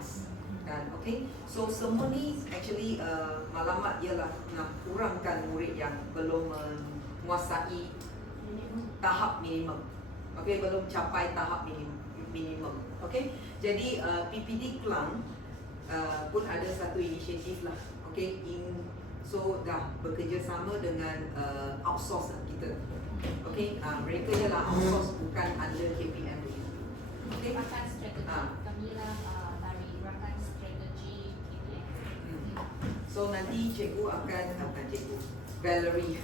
kelas. Kan, okay? So semua ni actually malamat ialah nak kurangkan murid yang belum menguasai tahap minimum. Okay, belum capai tahap minimum. Okay, jadi PPD Klang pun ada satu inisiatif lah. Okay, so dah bekerjasama dengan outsource kita. Okay, mereka ialah outsource, bukan under KPM. Okay, Rakan strategi kami lah dari rakan strategi KPM. So nanti cikgu akan cikgu Valerie,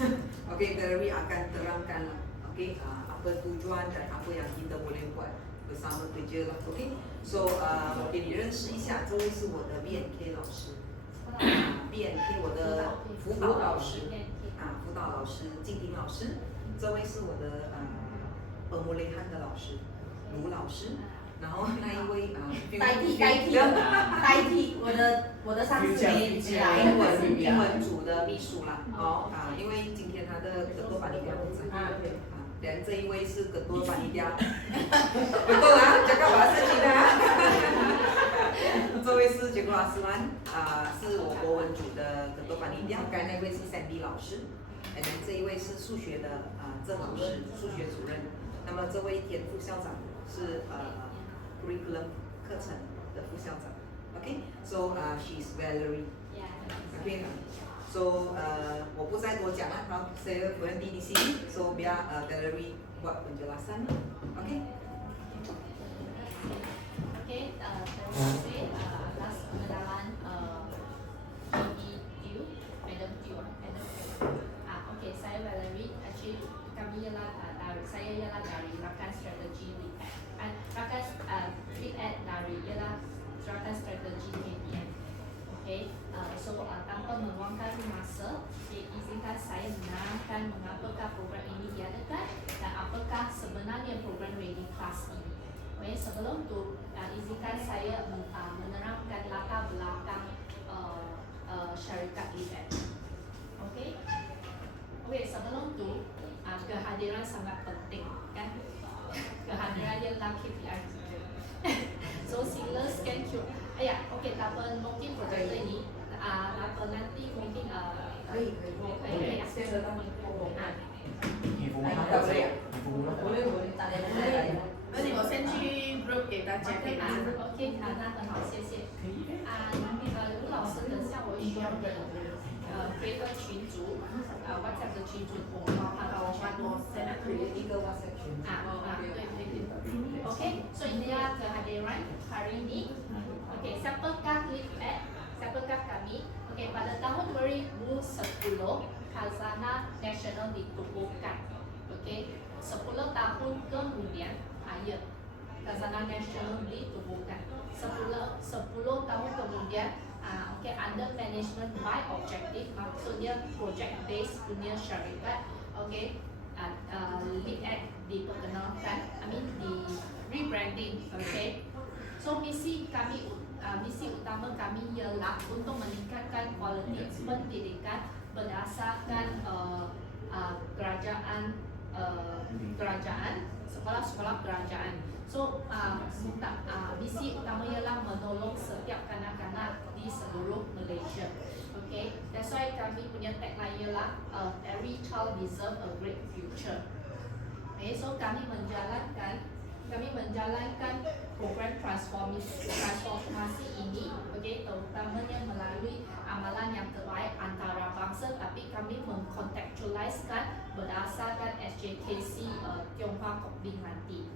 okay, Valerie akan terangkan lah, okay, apa tujuan dan apa yang kita boleh buat bersama kerja lah, okay. So 给你认识一下，这位是我的 BNK 老师，BNK 我的辅导老师辅导老师静婷老师，这位是我的pemulihan 的老师卢老师。然后那一位代替我的上司英文组的秘书啦，因为今天他的Ketua Panitia不在dan 这一位是Ketua Panitia betul lah cakap bahasa Cina这位是Cikgu Asman 是我国文组的Ketua Panitia， 刚才那位是Sandy 老师，and then 这一位是数学的郑老师，数学主任。那么这位田副校长是curriculum 课程的副校长。Okay, so she's Valerie. Okay, so 我不再多讲了，好，saya berhenti di sini. So biar Valerie buat penjelasan. Okay. Okay, terima kasih atas pengenalan Madam Teo. Okay, saya Valerie. Actually kami ialah saya ialah dari rakan strategi rakan lead dari ialah rakan strategi KPM. Okay, so tanpa meluangkan masa, izinkan saya menerangkan mengapakah program ini diadakan dan apakah sebenarnya program Ready Class ini. Okay, sebelum tu izinkan saya menerangkan latar belakang syarikat Livet. Okay, sebelum tu kehadiran sangat penting, kan? Kehadiran ialah KPI kita. So sila scan QR. Okay, tak apa, mungkin projek ini nanti mungkin saya datang boleh tak ada 那你我先去 group 给大家可以吗 ？OK， 那很好，谢谢。卢老师，等下我需要create 个群组，WhatsApp 的群组，我create 一个 WhatsApp 群。对。OK， so inilah kehadiran hari ini. OK, siapakah Livet? Siapakah kami? OK, pada tahun 2010 Khazanah Nasional ditubuhkan. OK, 10 tahun kemudian Khazanah Nasional ditubuhkan. 10 tahun kemudian under management by objective, maksudnya project based punya syarikat. Livet diperkenalkan, di rebranding. So misi utama kami ialah untuk meningkatkan kualiti pendidikan berdasarkan sekolah-sekolah kerajaan. So misi utama ialah menolong setiap kanak-kanak di seluruh Malaysia. Okay, that's why kami punya tagline ialah every child deserve a great future. Okay, so kami menjalankan program transformasi ini, terutamanya melalui amalan yang terbaik antara bangsa, tapi kami mengkontekstualiskan berdasarkan SJKC Tionghoa Kopling nanti.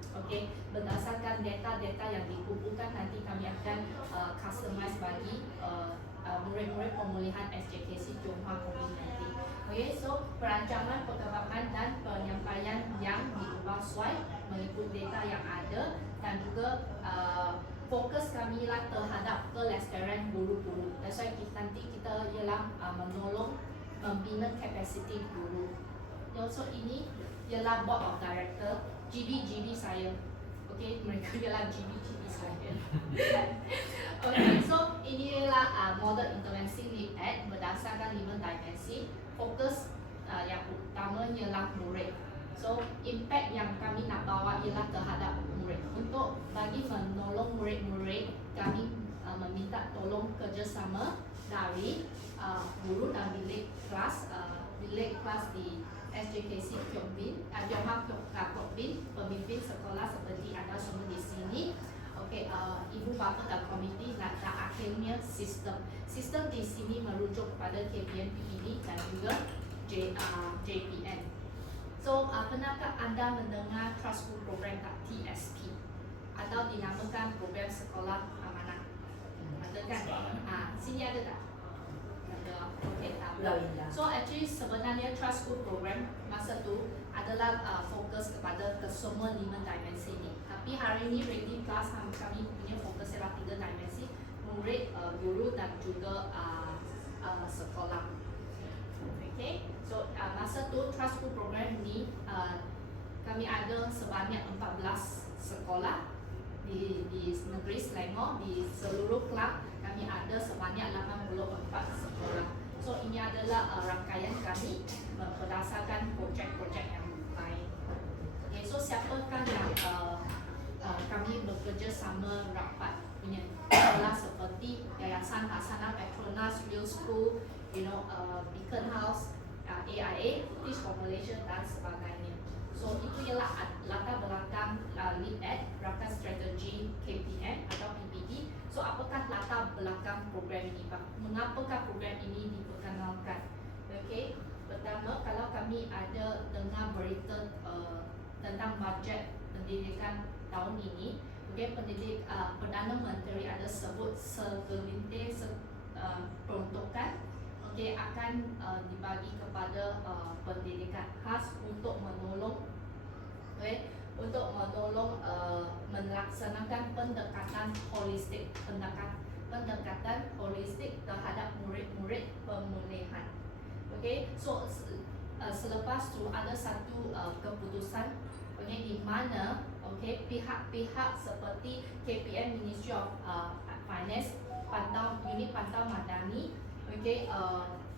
Berdasarkan data-data yang dikumpulkan nanti kami akan customize bagi murid-murid pemulihan SJKC Tionghoa Kopling nanti. So perancangan, perkembangan dan penyampaian yang diubah sesuai mengikut data yang ada, dan juga fokus kami lah terhadap pelestarian guru-guru. That's why nanti kita ialah menolong membina kapasiti guru. So ini ialah board of director, GB saya. Mereka ialah GB saya. So ini ialah model intervensi Livet berdasarkan 5 dimensi. Fokus yang utama ialah murid. So impact yang kami nak bawa ialah terhadap murid. Untuk bagi menolong murid-murid, kami minta tolong kerjasama dari guru dan bilik kelas di SJKC Kyong Bin, Tionghoa Kyong Bin, pemimpin sekolah seperti anda semua di sini. Okey, ibu bapa dan komiti dan akhirnya sistem di sini merujuk kepada KPM PPD dan juga JPN. So, pernahkah anda mendengar Trust School Program TSP atau dinamakan program sekolah amanah? Ada kan? Sini ada tak? Ada. Okey, tak apa. So actually sebenarnya Trust School Program masa tu adalah fokus kepada kesemua 5 dimensi ni. Tapi hari ini Ready Plus kami punya fokus adalah 3 dimensi, murid, guru dan juga sekolah. Okay, so masa tu Trust School Program ni kami ada sebanyak 14 sekolah di negeri Selangor. Di seluruh Kelang kami ada sebanyak 84 sekolah. So ini adalah rangkaian kami berdasarkan projek-projek yang lain. Okay, so siapakah yang kami bekerja sama rapat punya sekolah seperti Yayasan Hasanah Petronas, Real School, Beacon House, AIA, Teach for Malaysia dan sebagainya. So itu ialah latar belakang LEAD, Rakan Strategi KPM atau PPD. So apakah latar belakang program ini, Pak? Mengapakah program ini diperkenalkan? Okay, pertama kalau kami ada dengar berita tentang bajet pendidikan tahun ini, okay, Perdana Menteri ada sebut segelintir peruntukan akan dibagi kepada pendidikan khas untuk menolong melaksanakan pendekatan holistik terhadap murid-murid pemulihan. Okay, so selepas tu ada satu keputusan di mana pihak-pihak seperti KPM Ministry of Finance, unit pantau madani,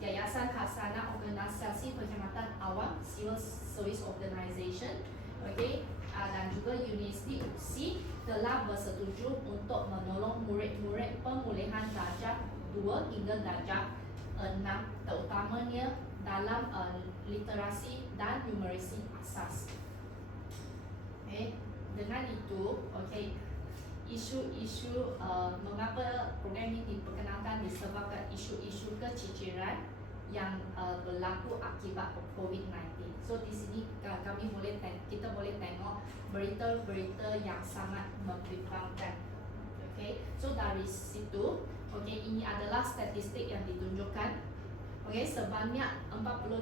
Yayasan Hasanah Organisasi Perkhidmatan Awam Civil Service Organisation, dan juga Universiti UPSI telah bersetuju untuk menolong murid-murid pemulihan darjah 2 hingga darjah 6, terutamanya dalam literasi dan numerasi asas. Dengan itu, isu-isu mengapa program ini diperkenalkan disebabkan isu-isu keciciran yang berlaku akibat COVID-19. So di sini kita boleh tengok berita-berita yang sangat membimbangkan. So dari situ, ini adalah statistik yang ditunjukkan. Sebanyak 42%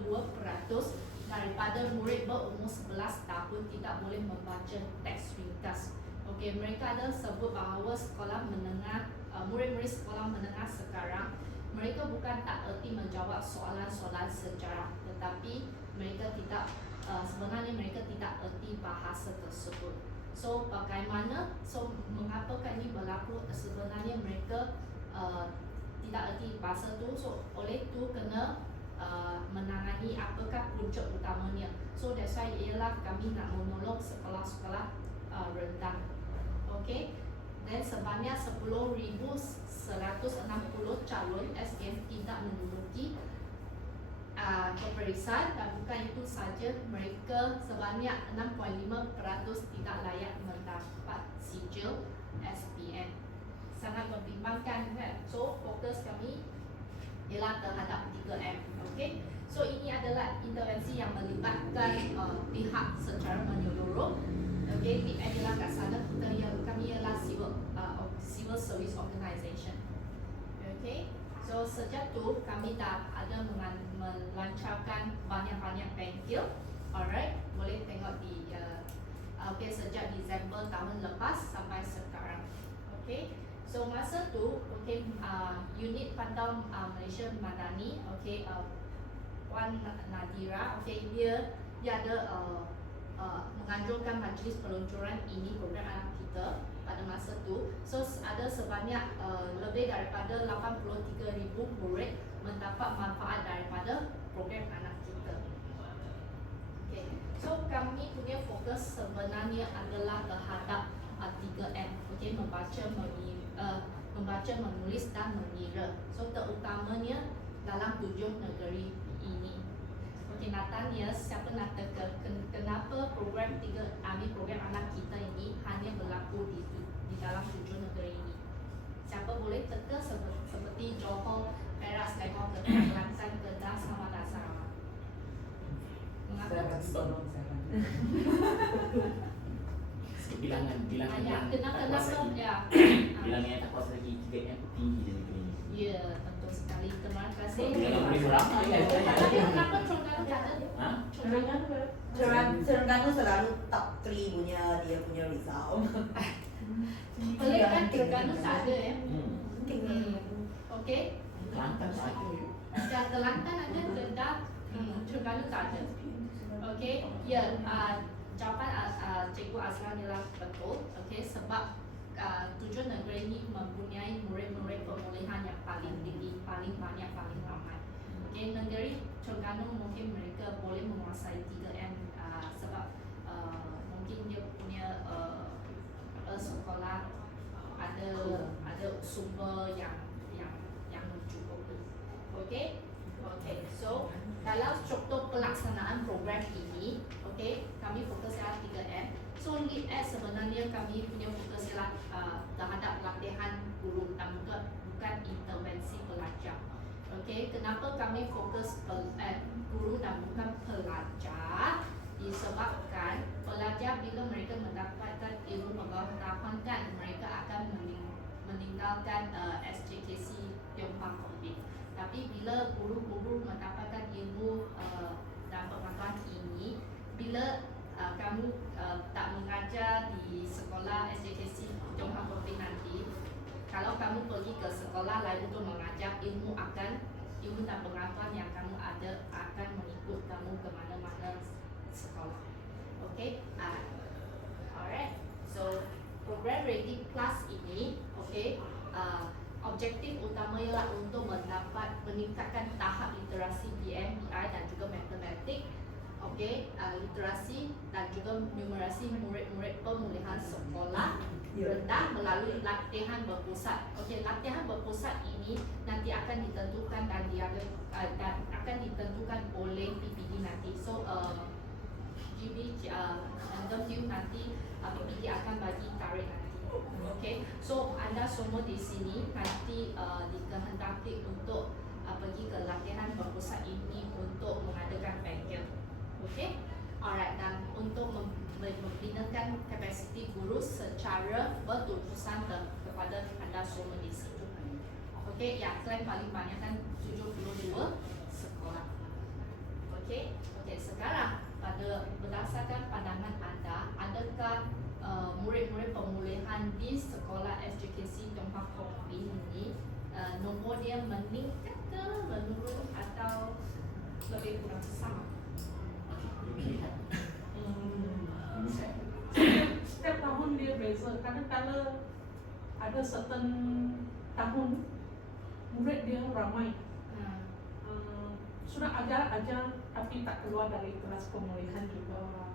daripada murid berumur 11 tahun tidak boleh membaca teks ringkas. Mereka ada sebut bahawa murid-murid sekolah menengah sekarang, mereka bukan tak erti menjawab soalan-soalan sejarah, tetapi sebenarnya mereka tidak erti bahasa tersebut. So bagaimana? So mengapa ini berlaku? Sebenarnya mereka tidak erti bahasa tu. So oleh tu kena menangani apakah punca utamanya. So that's why ialah kami nak menolong sekolah-sekolah rendah. Dan sebanyak 10,160 calon SDM tidak menduduki peperiksaan, dan bukan itu saja, mereka sebanyak 6.5% tidak layak mendapat sijil SPM. Sangat membimbangkan, kan? So fokus kami ialah terhadap 3M. So ini adalah intervensi yang melibatkan pihak secara menyeluruh. BIM adalah kat sana, kami ialah civil service organisation. So sejak tu kami dah ada melancarkan banyak-banyak bengkel. Alright, boleh tengok di sejak Disember tahun lepas sampai sekarang. So masa tu unit pantau Malaysia Madani, Puan Nadira, dia ada menganjurkan majlis peluncuran ini program anak kita pada masa tu. So ada sebanyak lebih daripada 83,000 murid mendapat manfaat daripada program anak kita. So kami punya fokus sebenarnya adalah terhadap 3M, membaca, membaca, menulis dan mengira. So terutamanya dalam 7 negeri ini. Okey, nak tanya siapa nak teka kenapa program program anak kita ini hanya berlaku di dalam 7 negeri ini. Siapa boleh teka seperti Johor, Perak, Selangor, Kelantan, Kedah sama dan Sarawak. Mengapa? Bilangan Kenapa ya? Bilangan yang tak kuasa lagi 3M tinggi dari negeri ini. Ya, tentu sekali. Terima kasih. Bilangan boleh beramai kan? Kenapa Terengganu tak ada? Ha? Terengganu selalu top 3 punya dia punya result. Pelik kan Terengganu tak ada ya? Okey. Kelantan tak ada. Dan Kelantan ada, Kedah, Terengganu tak ada. Okey. Ya, jawapan Cikgu Azlan ialah betul. Okey, sebab 7 negeri ini mempunyai murid-murid pemulihan yang paling tinggi, paling banyak, paling ramai. Okey, negeri Terengganu mungkin mereka boleh menguasai 3M sebab mungkin dia punya sekolah ada sumber yang mencukupi. Okey. Okey. So, dalam struktur pelaksanaan program ini, okey, kami fokus pada 3M. So, Lead Act sebenarnya kami punya fokus adalah terhadap latihan guru dan bukan intervensi pelajar. Okey, kenapa kami fokus guru dan bukan pelajar? Disebabkan pelajar bila mereka mendapatkan ilmu pengetahuan kan mereka akan meninggalkan SJKC Tiongkok Kombin. Tapi bila guru-guru mendapatkan ilmu dan pengetahuan ini, bila kamu tak mengajar di sekolah SJKC Tiongkok Kombin nanti, kalau kamu pergi ke sekolah lain untuk mengajar, ilmu dan pengetahuan yang kamu ada akan mengikut kamu ke mana-mana sekolah. Okay, alright. So program Ready Plus ini, okay, objektif utama ialah untuk meningkatkan tahap literasi BM, BI dan juga matematik, okay, literasi dan juga numerasi murid-murid pemulihan sekolah rendah melalui latihan berpusat. Okey, latihan berpusat ini nanti akan ditentukan dan akan ditentukan oleh PPD nanti. So GB random view nanti PPD akan bagi tarikh nanti. Okey, so anda semua di sini nanti dikehendaki untuk pergi ke latihan berpusat ini untuk mengadakan bengkel. Okey, alright, dan untuk membinakan kapasiti guru secara berterusan kepada anda semua di situ. Okey, ya, klaim paling banyak kan 72 sekolah. Okey, sekarang berdasarkan pandangan anda, adakah murid-murid pemulihan di sekolah SJKC Tiongkok Kombin ini nombor dia meningkat ke menurun atau lebih kurang sama? Setiap tahun dia beza. Kadang-kadang ada certain tahun murid dia ramai. Sudah ajar tapi tak keluar dari kelas pemulihan juga.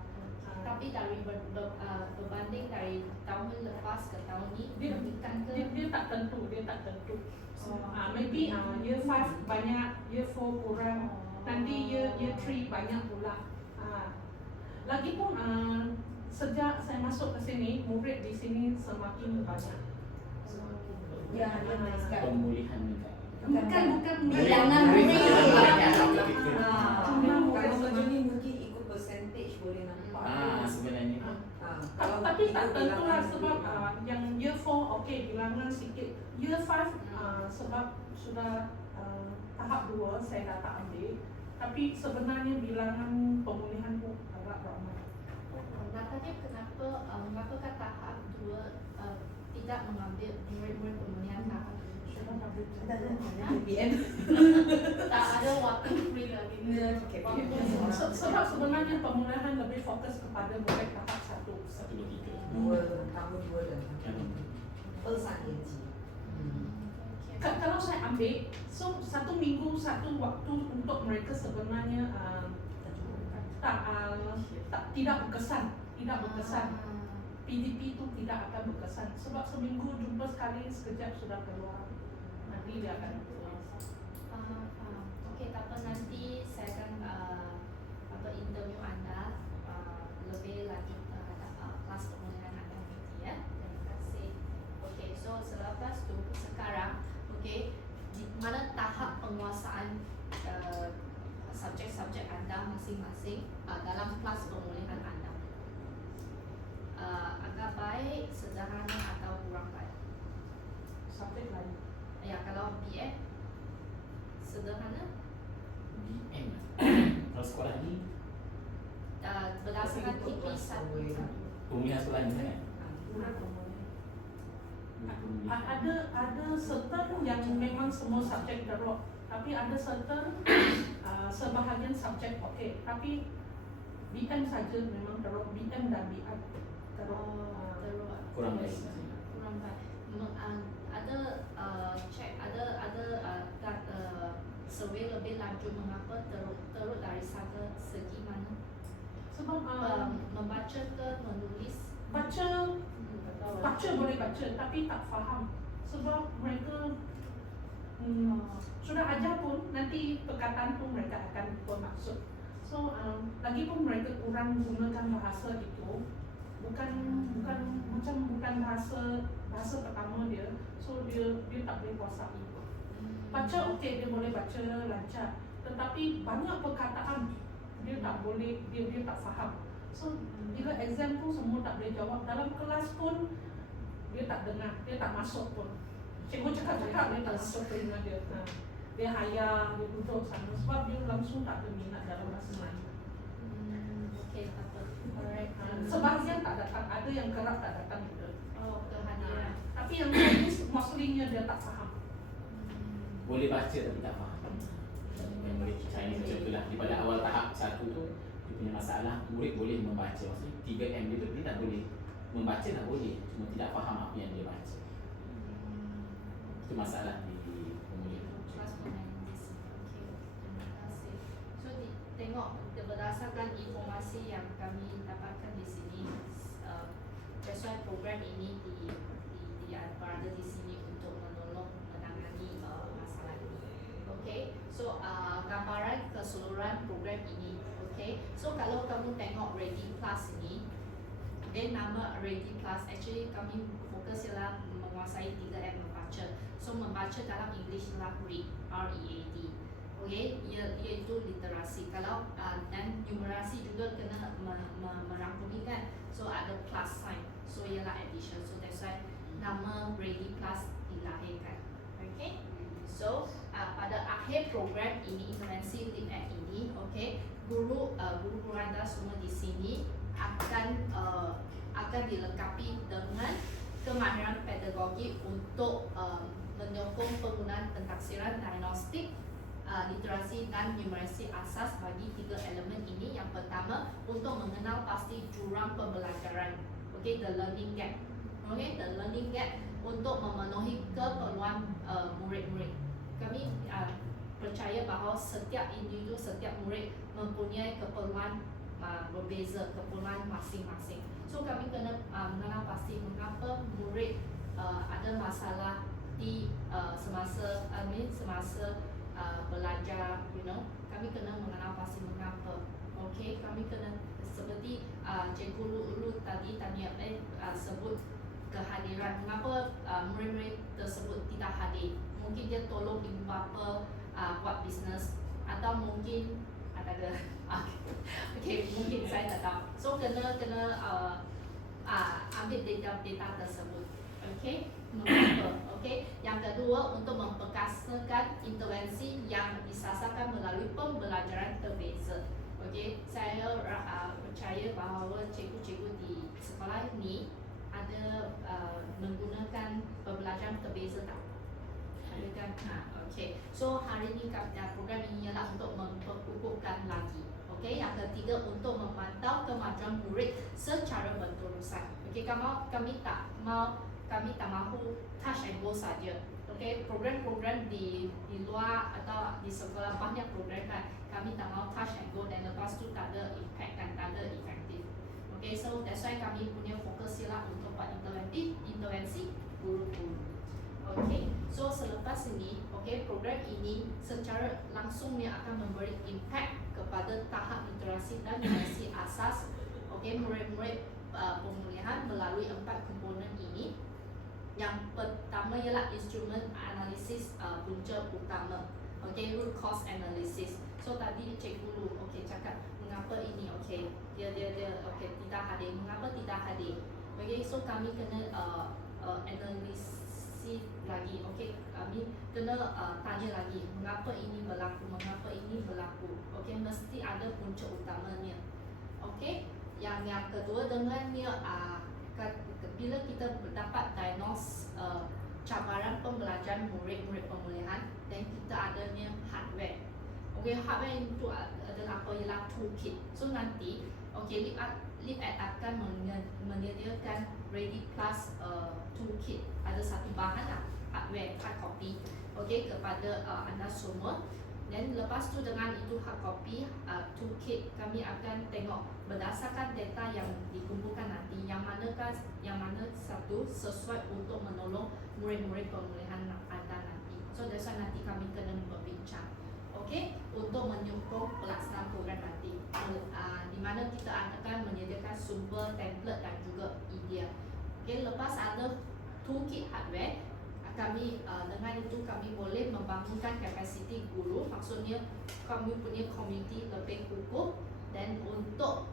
Tapi dari berbanding dari tahun lepas ke tahun ini meningkat ke? Dia tak tentu. Maybe year 5 banyak, year 4 kurang, nanti year 3 banyak pula. Lagipun sejak saya masuk ke sini, murid di sini semakin banyak. Ya, dia meningkat. Pemulihan juga. Bukan bilangan murid. Kalau macam ni mungkin ikut percentage boleh nampak. Sebenarnya. Tapi tak tentulah sebab yang year 4 okey bilangan sikit. Year 5 sebab sudah tahap 2 saya dah tak ambil. Tapi sebenarnya bilangan pemulihan pun agak ramai. Nakanya mengapa tahap 2 tidak mengambil murid-murid pemulihan tahap 2? BM. Tak ada waktu free lagi. Sebab sebenarnya pemulihan lebih fokus kepada murid tahap 1, 1, 2, 3. Tahun 2 dan 2 3年级。 Kalau saya ambil, so 1 minggu 1 waktu untuk mereka sebenarnya tidak berkesan. PDP tu tidak akan berkesan sebab seminggu jumpa sekali sekejap sudah keluar. Nanti dia akan Faham. Okey, tak apa, nanti saya akan interview anda lebih lanjut terhadap kelas pemulihan anda nanti ya. Terima kasih. Okey, so selepas tu sekarang, okey, di mana tahap penguasaan subjek-subjek anda masing-masing dalam kelas pemulihan anda? Agak baik, sederhana atau kurang baik? subjek lain. Ya, kalau BM sederhana BM kalau sekolah ni berdasarkan Tapi untuk TP kelas 1 pemulihan. pemulihan sekolah ni kan. Ada certain yang memang semua subjek teruk, tapi ada certain sebahagian subjek okey, tapi BM saja memang teruk, BM dan BI teruk. teruk. Kurang baik. Kurang baik. Ada survey lebih lanjut mengapa teruk dari segi mana? Sebab Membaca ke menulis? baca boleh baca tapi tak faham sebab mereka sudah ajar pun nanti perkataan pun mereka akan bermaksud. So lagipun mereka kurang gunakan bahasa itu, bukan bahasa pertama dia, so dia tak boleh kuasai. Baca okey, dia boleh baca lancar, tetapi banyak perkataan dia tak boleh, dia tak faham. So bila exam tu semua tak boleh jawab, dalam kelas pun dia tak dengar, dia tak masuk pun. Cikgu cakap dia tak masuk telinga dia. Dia hayal, dia duduk sana sebab dia langsung tak ada minat dalam bahasa Melayu. Okey, tak apa. Alright. Sebahagian tak datang, ada yang kerap tak datang juga. Oh, kehadiran. Tapi yang Chinese mostly-nya dia tak faham. Boleh baca tapi tak faham. Yang boleh Chinese macam itulah. Daripada awal tahap 1 tu dia punya masalah, murid boleh membaca. Maksudnya 3M dia tu dia tak boleh membaca, tak boleh, cuma tidak faham apa yang dia baca. Itu masalah di pemulihan. Kelas penulis. Okey, terima kasih. So tengok berdasarkan informasi yang kami dapatkan di sini, that's why program ini berada di sini untuk menolong menangani masalah ini. Okay, so gambaran keseluruhan program ini. Okay, so kalau kamu tengok Ready Plus ini, then nama Ready Plus actually kami fokus ialah menguasai 3M membaca. So membaca dalam English ialah read, R-E-A-D. Okay, iaitu literasi. Kalau dan numerasi juga kena merangkumi kan. So ada plus sign. So ialah addition. So that's why nama Ready Plus dilahirkan. Okay. So pada akhir program ini, intervensi Lead Act ini, okay, guru anda semua di sini akan dilengkapi dengan kemahiran pedagogi untuk menyokong penggunaan pentaksiran diagnostik, literasi dan numerasi asas bagi 3 elemen ini. Yang pertama, untuk mengenal pasti jurang pembelajaran, okay, the learning gap. Okay, the learning gap untuk memenuhi keperluan murid-murid. Kami percaya bahawa setiap individu, setiap murid mempunyai keperluan berbeza, keperluan masing-masing. So kami kena mengenal pasti mengapa murid ada masalah di semasa belajar, kami kena mengenal pasti mengapa. Okay, kami kena seperti Cikgu Lu tadi sebut kehadiran, mengapa murid-murid tersebut tidak hadir. Mungkin dia tolong ibu bapa buat bisnes, atau mungkin ada okay, mungkin saya tak tahu. So kena ambil data tersebut. Okay, mengapa? Okay, yang kedua, untuk memperkasakan intervensi yang disasarkan melalui pembelajaran terbeza. Okay, saya percaya bahawa cikgu-cikgu di sekolah ini ada menggunakan pembelajaran terbeza tak? Ada kan? Okay. So hari ini program ini ialah untuk memperkukuhkan lagi. Okay. Yang ketiga, untuk memantau kemajuan murid secara berterusan. Okay. Kami tak mahu touch and go saja. Okay. Program-program di luar atau di sekolah banyak program kan. Kami tak mahu touch and go dan lepas tu tak ada impact dan tak ada efektif. Okay, so that's why kami punya fokus ialah untuk buat intervensi guru-guru. Okay, so selepas ini, okay, program ini secara langsungnya akan memberi impact kepada tahap literasi dan numerasi asas, okay, murid-murid pemulihan melalui 4 komponen ini. Yang pertama ialah instrumen analisis punca utama, okay, root cause analysis. So tadi cikgu dulu, okay, cakap mengapa ini, okay, dia okay, tidak hadir, mengapa tidak hadir, okay, so kami kena analisis lagi, okay, kami kena tanya lagi mengapa ini berlaku, okay, mesti ada punca utamanya, okay. Yang kedua dengannya bila kita dapat diagnose cabaran pembelajaran murid-murid pemulihan dan kita adanya hardware. Okay, hardware itu adalah apa, ialah toolkit. So nanti, okay, LibAd akan menyediakan Ready Plus toolkit. Ada satu bahan lah, hardware, hard copy, okay, kepada anda semua. Dan lepas tu dengan itu hard copy toolkit, kami akan tengok berdasarkan data yang dikumpulkan nanti yang mana satu sesuai untuk menolong murid-murid pemulihan anda nanti. So that's why nanti kami kena berbincang, okay, untuk menyokong pelaksanaan program nanti, di mana kita akan menyediakan sumber template dan juga idea. Okay, lepas ada toolkit hardware, kami dengan itu kami boleh membangunkan kapasiti guru, maksudnya kami punya community lebih kukuh dan untuk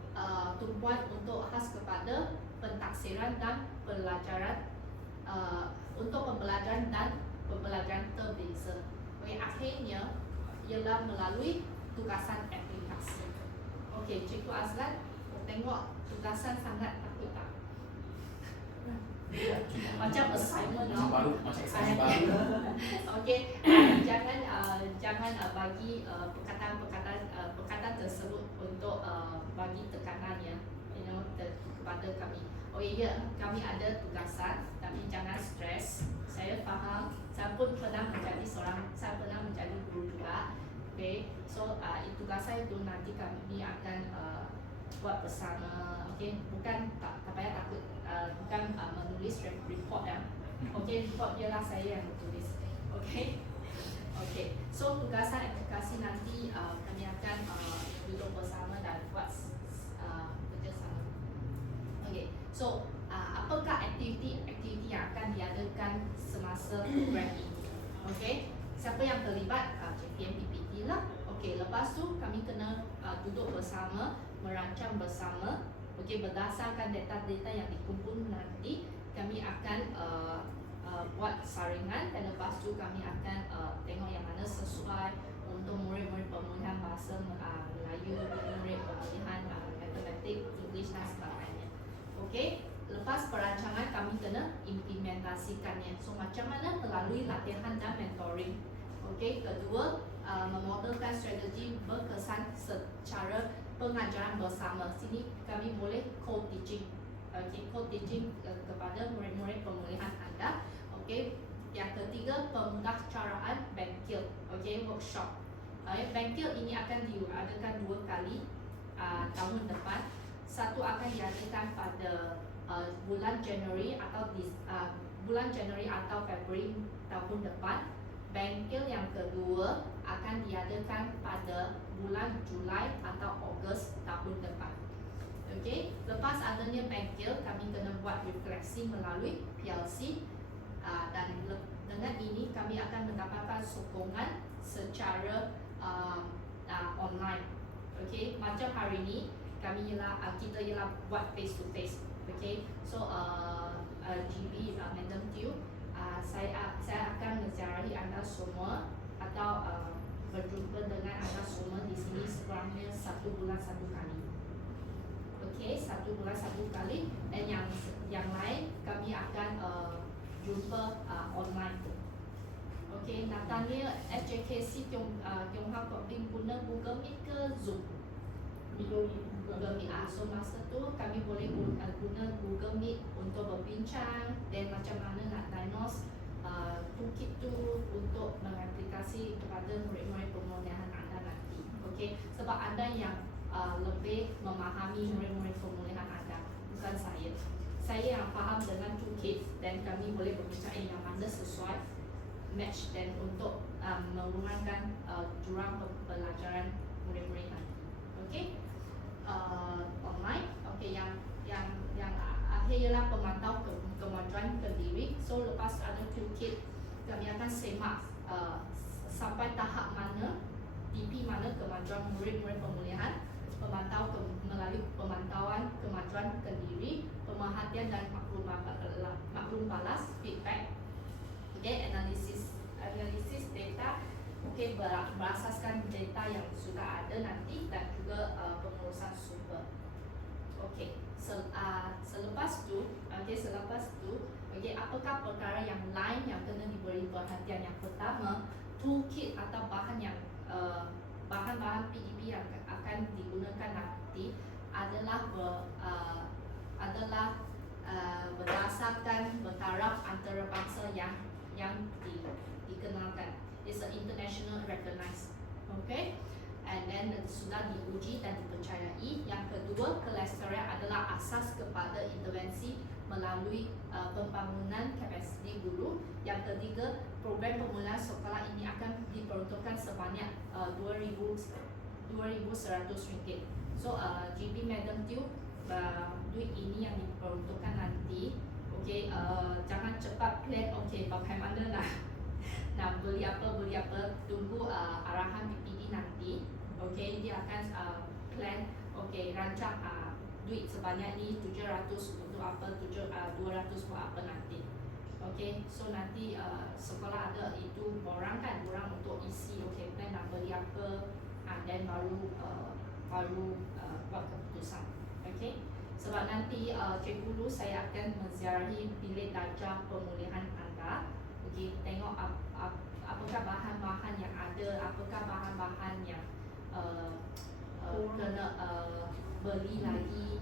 tumpuan untuk khas kepada pentaksiran dan pelajaran untuk pembelajaran dan pembelajaran terbeza. Okay, akhirnya ialah melalui tugasan aplikasi. Okay, Cikgu Azlan, tengok tugasan sangat takut tak? Macam assignment baru, macam assignment baru. Okay, jangan bagi perkataan tersebut untuk bagi tekanan ya, kepada kami. Oh iya, kami ada tugasan, tapi jangan stres. Saya faham, saya pun pernah menjadi guru juga. Okay, so tugasan itu nanti kami akan buat bersama. Okay, bukan tak payah takut, bukan menulis report ya. Okay, report ialah saya yang menulis. Okay, okay. So tugasan aplikasi nanti kami akan duduk bersama dan buat kerjasama. Okay, so apakah aktiviti yang akan diadakan semasa program ini? Okay, siapa yang terlibat? CPM PPT lah. Okay, lepas tu kami kena duduk bersama, merancang bersama. Okay, berdasarkan data-data yang dikumpul nanti, kami akan buat saringan dan lepas tu kami akan tengok yang mana sesuai untuk murid-murid pemulihan bahasa Melayu, murid pemulihan matematik, English dan sebagainya. Okay, lepas perancangan kami kena implementasikannya. So macam mana? Melalui latihan dan mentoring. Okay, kedua, memodelkan strategi berkesan secara pengajaran bersama. Sini kami boleh co-teaching, okay, co-teaching kepada murid-murid pemulihan anda. Okay, yang ketiga, pemudahcaraan bengkel, okay, workshop. Bengkel ini akan diadakan 2 kali tahun depan. Satu akan diadakan pada bulan Januari atau Februari tahun depan. Bengkel yang kedua akan diadakan pada bulan Julai atau Ogos tahun depan. Okay, lepas adanya bengkel, kami kena buat refleksi melalui PLC dan dengan ini kami akan mendapatkan sokongan secara online. Okay, macam hari ini kami kita buat face to face. Okay, so GB Madam Teo, saya akan menziarahi anda semua atau berjumpa dengan anda semua di sini sekurangnya 1 bulan 1 kali. Okay, 1 bulan 1 kali, dan yang lain kami akan jumpa online. Okay, Natanya FJKC Tionghoa Kopling guna Google Meet ke Zoom? Google Meet. So masa tu kami boleh guna Google Meet untuk berbincang dan macam mana nak diagnose toolkit tu untuk mengaplikasi kepada murid-murid pemulihan anda nanti. Okay, sebab anda yang lebih memahami murid-murid pemulihan anda, bukan saya. Saya yang faham dengan toolkit dan kami boleh berbincang yang mana sesuai match dan untuk mengurangkan jurang pembelajaran murid-murid anda. Okey, online. Okey, yang akhir ialah pemantau kemajuan pendiri. So lepas ada toolkit, kami akan semak sampai tahap mana, TP mana kemajuan murid-murid pemulihan, melalui pemantauan kemajuan pendiri, pemerhatian dan maklum balas, feedback, analisis data, berasaskan data yang sudah ada nanti dan juga pengurusan sumber. Selepas tu, apakah perkara yang lain yang kena diberi perhatian? Yang pertama, toolkit atau bahan-bahan PDP yang akan digunakan nanti adalah berdasarkan bertaraf antarabangsa yang dikenalkan. It's an international recognized. Okay, and then sudah diuji dan dipercayai. Yang kedua, kelestarian adalah asas kepada intervensi melalui pembangunan kapasiti guru. Yang ketiga, program pemulihan sekolah ini akan diperuntukkan sebanyak RM2,100. So GP Madam Teo, duit ini yang diperuntukkan nanti. Okay, jangan cepat plan. Okay, bagaimana nak beli apa, tunggu arahan BPD nanti. Okay, dia akan plan, rancang duit sebanyak ni 700 untuk apa, 200 buat apa nanti. Okay, so nanti sekolah ada itu borang untuk isi, plan nak beli apa, dan baru buat keputusan. Okay, sebab nanti Cikgu Lu saya akan menziarahi bilik darjah pemulihan anda. Okay, tengok apakah bahan-bahan yang ada, apakah bahan-bahan yang kena beli lagi,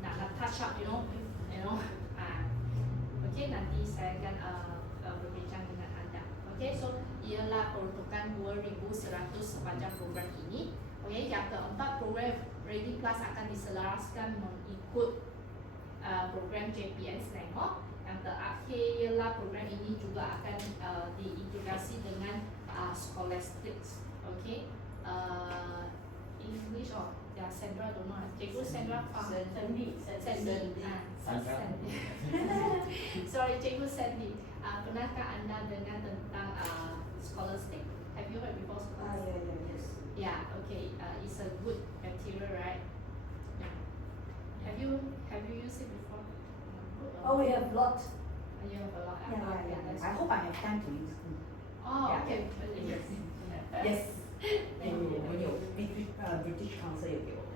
nak touch up, okay, nanti saya akan berbincang dengan anda. Okay, so ialah peruntukan 2,100 sepanjang program ini. Okay, yang keempat, program Ready Plus akan diselaraskan mengikut program JPN Selangor. Yang terakhir ialah program ini juga akan diintegrasi dengan scholastics. Okay, English Sandra don't know. Cikgu Sandra Sandy. Sorry, Cikgu Sandy. Pernahkah anda dengar tentang scholastic? Have you heard before scholastic? Yes. Yeah, okay. It's a good material, right? Yeah. Have you used it before? Oh, we have lots. You have a lot. Yeah. That's I hope I have time to use. Oh, Yeah. okay. Yes. Yes. British Council 有给我们。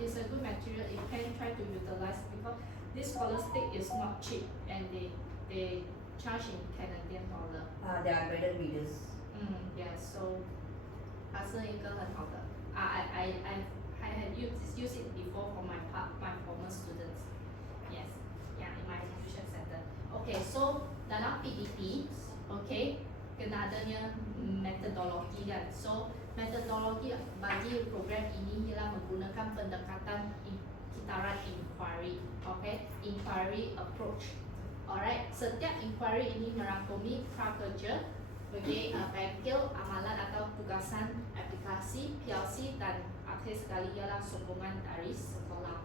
It's a good material. You can try to utilize because this scholastic is not cheap and they charge in Canadian dollar. They are better readers. Yeah. So 它是一个很好的。I had used it before for my former students. Yes. Yeah, in my tuition center. Okay, so dalam PDP, okay, kena adanya metodologi kan. So metodologi bagi program ini ialah menggunakan pendekatan kitaran inquiry, okay, inquiry approach. Alright, setiap inquiry ini merangkumi prakerja, okay, bengkel, amalan atau tugasan aplikasi, PLC dan akhir sekali ialah sokongan dari sekolah.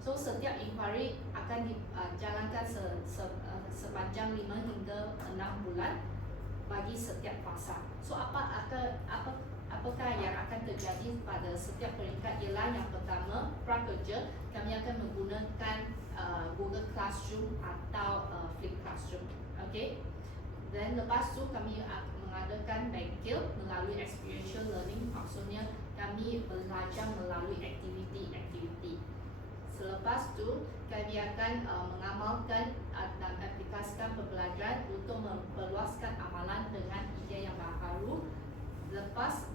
So setiap inquiry akan dijalankan sepanjang 5 hingga 6 bulan bagi setiap fasa. So apakah yang akan terjadi pada setiap peringkat ialah yang pertama, prakerja, kami akan menggunakan Google Classroom atau Flip Classroom. Okay. Dan lepas tu kami mengadakan bengkel melalui experiential learning, maksudnya kami belajar melalui aktiviti. Selepas tu kami akan mengamalkan dan aplikasikan pembelajaran untuk memperluaskan amalan dengan ide yang baru. Lepas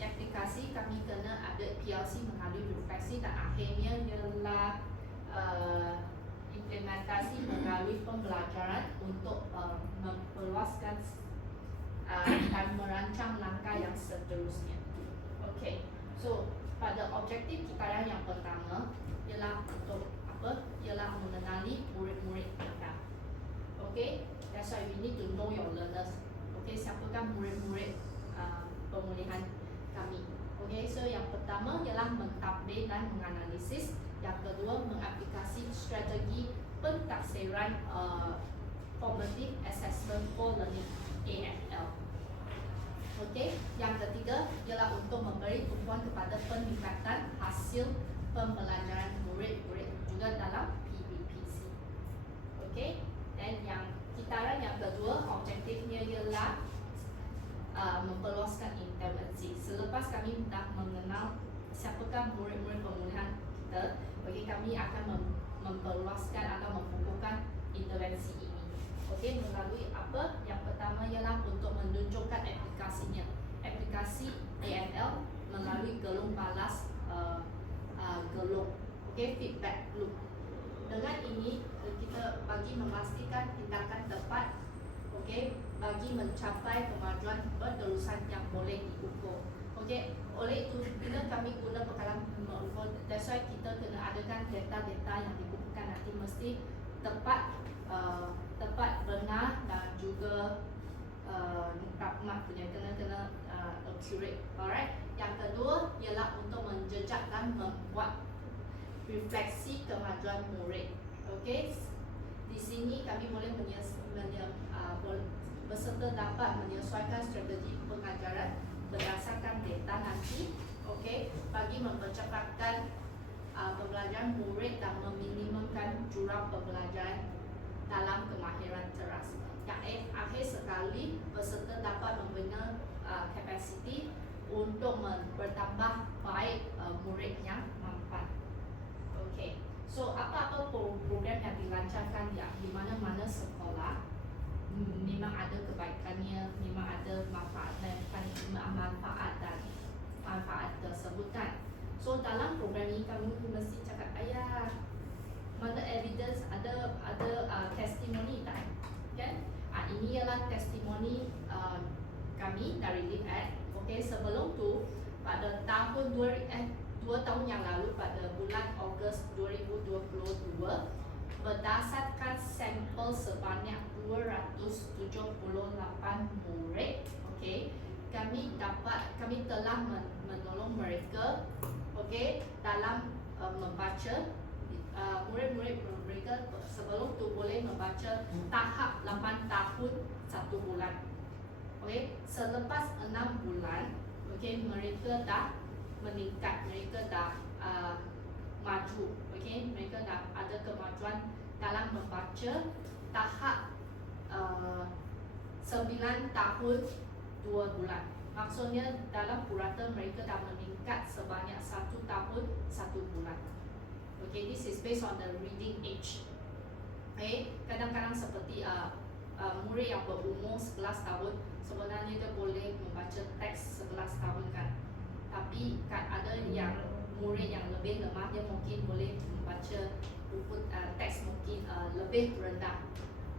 aplikasi kami kena ada PLC melalui refleksi dan akhirnya ialah implementasi melalui pembelajaran untuk memperluaskan dan merancang langkah yang seterusnya. Okay, So pada objektif kitaran yang pertama ialah untuk apa? Ialah mengenali murid-murid kita. Okay, that's why we need to know your learners. Okay, siapakah murid-murid pemulihan kami? Okay, so yang pertama ialah mentadbir dan menganalisis. Yang kedua, mengaplikasi strategi pentaksiran formative assessment for learning AFL. Okay, yang ketiga ialah untuk memberi tumpuan kepada peningkatan hasil pembelajaran murid-murid juga dalam PBPC. Okay, dan yang kitaran yang kedua objektifnya ialah memperluaskan intervensi. Selepas kami dah mengenal siapakah murid-murid pemulihan kita, bagi kami akan memperluaskan atau memfokuskan intervensi ini. Okey, melalui apa? Yang pertama ialah untuk menunjukkan aplikasinya. Aplikasi AFL melalui gelung balas gelung. Okey, feedback loop. Dengan ini kita bagi memastikan tindakan tepat, okey, bagi mencapai kemajuan berterusan yang boleh diukur. Okey, oleh itu bila kami guna perkalaan mengukur, that's why kita kena adakan data-data yang dikumpulkan nanti mesti tepat, tepat, benar dan juga pragmat punya kena accurate. Alright. Yang kedua ialah untuk menjejak dan membuat refleksi kemajuan murid. Okey, di sini kami boleh peserta dapat menyesuaikan strategi pengajaran berdasarkan data nanti. Okey, bagi mempercepatkan pembelajaran murid dan meminimumkan jurang pembelajaran dalam kemahiran teras. Yang akhir sekali, peserta dapat membina kapasiti untuk bertambah baik murid yang mampan. Okey, so apa-apa program yang dilancarkan di mana-mana sekolah memang ada kebaikannya, memang ada manfaat tersebut kan. So dalam program ini kami mesti cakap, ayah, mana evidence, ada testimoni tak? Kan? Ini ialah testimoni kami dari LIPAD. Okey, sebelum tu pada tahun 2 tahun yang lalu pada bulan Ogos 2022, berdasarkan sampel sebanyak 278 murid, okey, kami telah menolong mereka, okey, dalam membaca. Murid-murid mereka sebelum tu boleh membaca tahap 8 tahun 1 bulan. Okey, selepas 6 bulan, okey, mereka dah meningkat, mereka dah maju, okey, mereka dah ada kemajuan dalam membaca tahap 9 tahun 2 bulan. Maksudnya dalam purata mereka dah meningkat sebanyak 1 tahun 1 bulan. Okay, this is based on the reading age. Okay, kadang-kadang seperti murid yang berumur 11 tahun sebenarnya dia boleh membaca teks 11 tahun kan. Tapi kan ada yang murid yang lebih lemah, dia mungkin boleh membaca buku teks mungkin lebih rendah.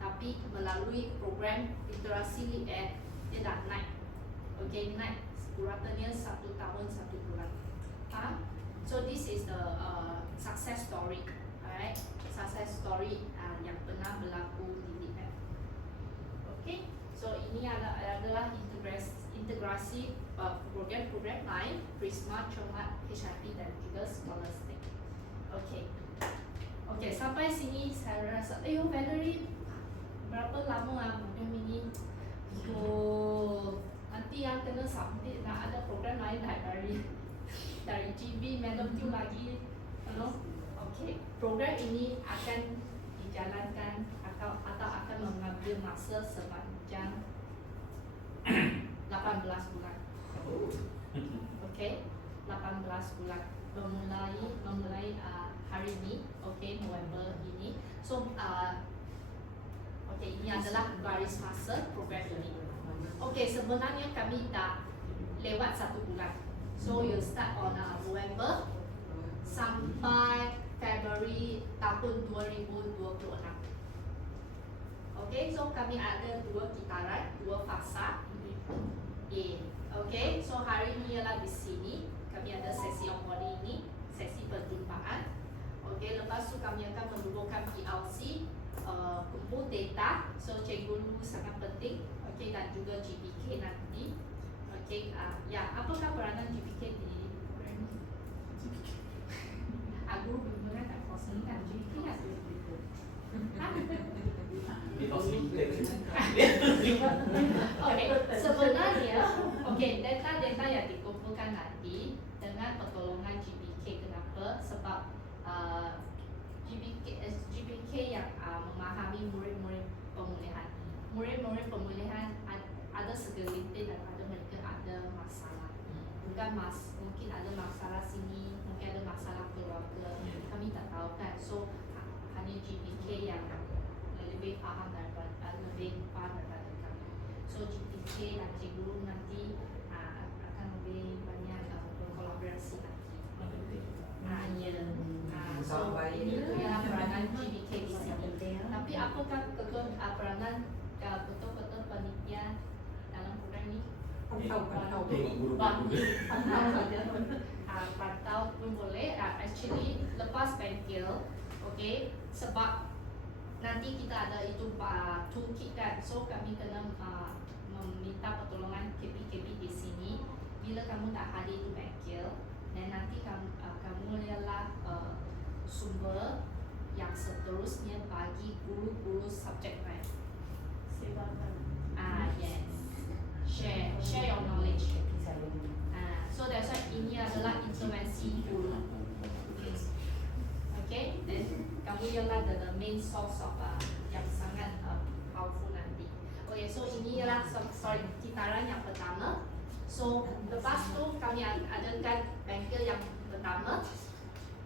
Tapi melalui program literasi LIPAD dia dah naik. Okay, naik puratanya 1 tahun 1 bulan. So this is the success story, alright? Success story yang pernah berlaku di LIPAD. Okay, so ini adalah integrasi program-program lain, Prisma, Cermat, HIP dan juga Scholastic. Okay, okay, sampai sini saya rasa, Valerie, berapa lama program ini? Nanti yang kena submit nak ada program lain dari GB, Madam Tiu lagi, okay. Program ini akan dijalankan atau akan mengambil masa sepanjang 18 bulan. Okay, 18 bulan memulai hari ini, okay, November ini. So okay, ini adalah garis masa program ini. Okay, sebenarnya kami dah lewat 1 bulan. So you start on November sampai Februari tahun 2026. Okay, so kami ada 2 kitaran, 2 fasa. Okay, so hari ini ialah di sini kami ada sesi onboarding ini, sesi perjumpaan. Okey, lepas tu kami akan menubuhkan PLC, kumpul data. So cikgu Lu sangat penting. Okey, dan juga GPK nanti. Okey, ya, apakah peranan GPK di program ini? Guru bimbingan tak kosongkan GPK ya. Because kita Okey, sebenarnya, okey, data-data yang dikumpulkan nanti dengan pertolongan GPK. Kenapa? Sebab GPK yang memahami murid-murid pemulihan. Murid-murid pemulihan ada segelintir daripada mereka ada masalah. Bukan mungkin ada masalah sini, mungkin ada masalah keluarga. Kami tak tahu kan. So hanya GPK yang lebih faham daripada lebih faham daripada kami. So GPK dan cikgu nanti akan lebih banyak berkolaborasi nanti. Ya. So ini tu ialah peranan GPK di sini. Tapi apakah peranan betul-betul panitia dalam program ini? tengok guru Pantau saja. Pantau pun boleh. Actually lepas bengkel, okay, sebab nanti kita ada itu toolkit kan. So kami kena meminta pertolongan KP-KP di sini. Bila kamu tak hadir di bengkel, dan nanti kamu ialah sumber yang seterusnya bagi guru-guru subjek lain. Yes. Share your knowledge. So that's why ini adalah intervensi guru. Okay, then kamu ialah the main source of yang sangat powerful nanti. Okay, so ini ialah kitaran yang pertama. So lepas tu kami adakan bengkel yang pertama.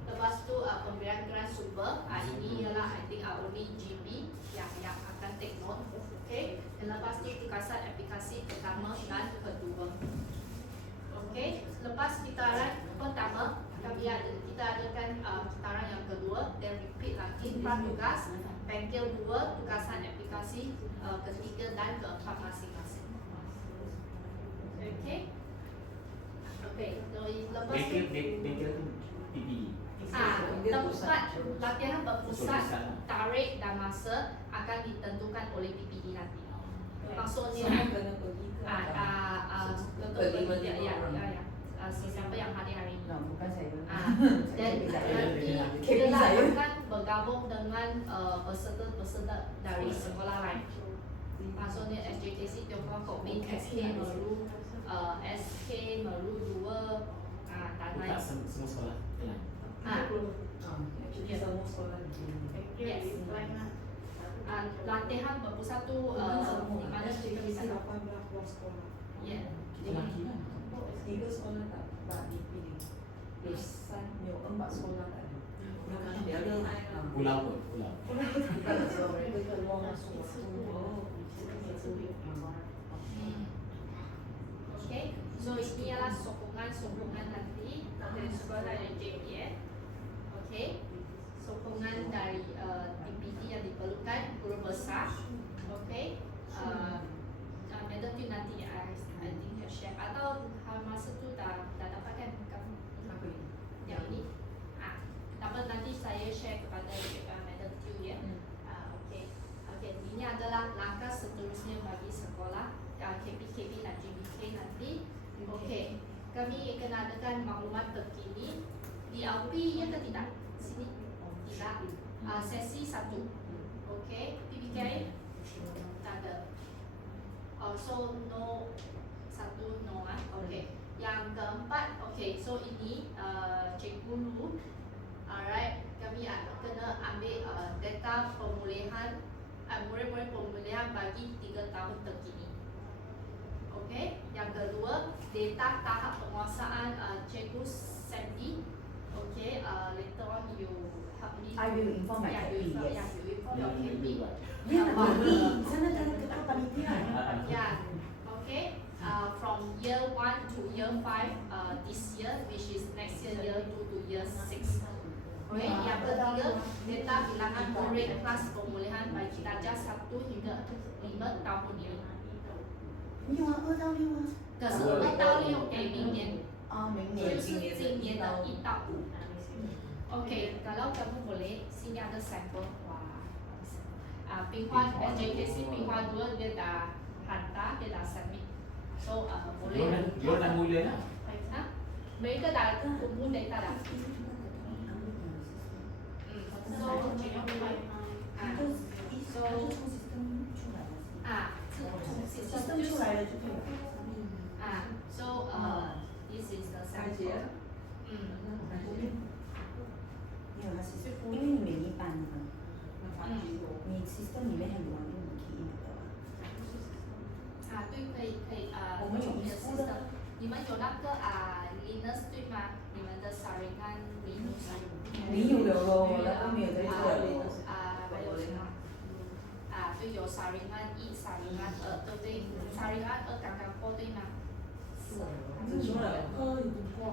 Lepas tu pemberian grant sumber. Ini ialah I think only GB yang akan take note. Okay, dan lepas tu tugasan aplikasi pertama dan kedua. Okay, lepas kitaran pertama kita adakan kitaran yang kedua, dan repeat lagi tugas bengkel 2, tugasan aplikasi ketiga dan keempat masing-masing. Okay. Okay, so lepas tu bengkel tu PPE. tempat latihan berpusat, tarikh dan masa akan ditentukan oleh PPD nanti. Maksudnya kena pergi ke betul ya. Siapa yang hadir hari ini? Bukan saya. Dan nanti kita akan bergabung dengan peserta-peserta dari sekolah lain. Maksudnya SJTC Tiongkok Komin, SK Meru, SK Meru 2 dan lain. Semua sekolah. Actually semua sekolah di sini. Yes, latihan berpusat tu di mana kita bisa. 18 sekolah. Ya. Lelaki kan? 3 sekolah tak dipilih. Pesan 4 sekolah tak ada. Dia ada Pulau pun, pulau. bukan sebab mereka keluar masuk waktu. Okay, so ini adalah sokongan nanti dari sekolah dari JPN. Okay, sokongan dari DPD yang diperlukan guru besar. Okay, Madam tu nanti I think you share atau masa tu dah dapatkan kamu Apa ini? yang ini. Tapi nanti saya share kepada Madam Tu ya. Okay, ini adalah langkah seterusnya bagi sekolah KP-KP dan GBK nanti. Okay, kami akan adakan maklumat terkini. DLP ya ke tidak? Sini tidak. Sesi 1. Okay, PPK tak ada. So no, 1 no okay. Yang keempat, okay, so ini Cikgu Lu. Alright, kami kena ambil data pemulihan murid-murid pemulihan bagi 3 tahun terkini. Okay, yang kedua data tahap penguasaan Cikgu Sandy. Okay, later on you help me. I will inform my Yeah, KP, you yes. inform your KP. Dia nak pergi sana tanya ketua panitia. Yeah, okay. From year 1 to year 5 this year, which is next year 2 to year 6. Okay, yang ketiga, data bilangan murid kelas pemulihan bagi darjah 1 hingga 5 tahun ini. 6到6啊。可是2到6给明年，明年就是今年的1到5。OK， kalau kamu boleh, sini ada sampel. Wah, Pinghua SJKC Pinghua 2 dia dah hantar, dia dah submit. So boleh. Dia dah mula lah. Ha? Mereka dah kumpul data dah. So system 出来了就对了。so this is the 开 sample. 学。没有，它是因为你每一班的，你 system 里面还有玩用的 key 那个吧？对，可以我们有你的 school 的 system， 你们有那个Linux 对吗？你们的 Saringan Linux 没有了咯，我那个没有在做。还有什么？对，有 Saringan 1、Saringan 2，对不对？Saringan 2刚刚过对吗？已经过，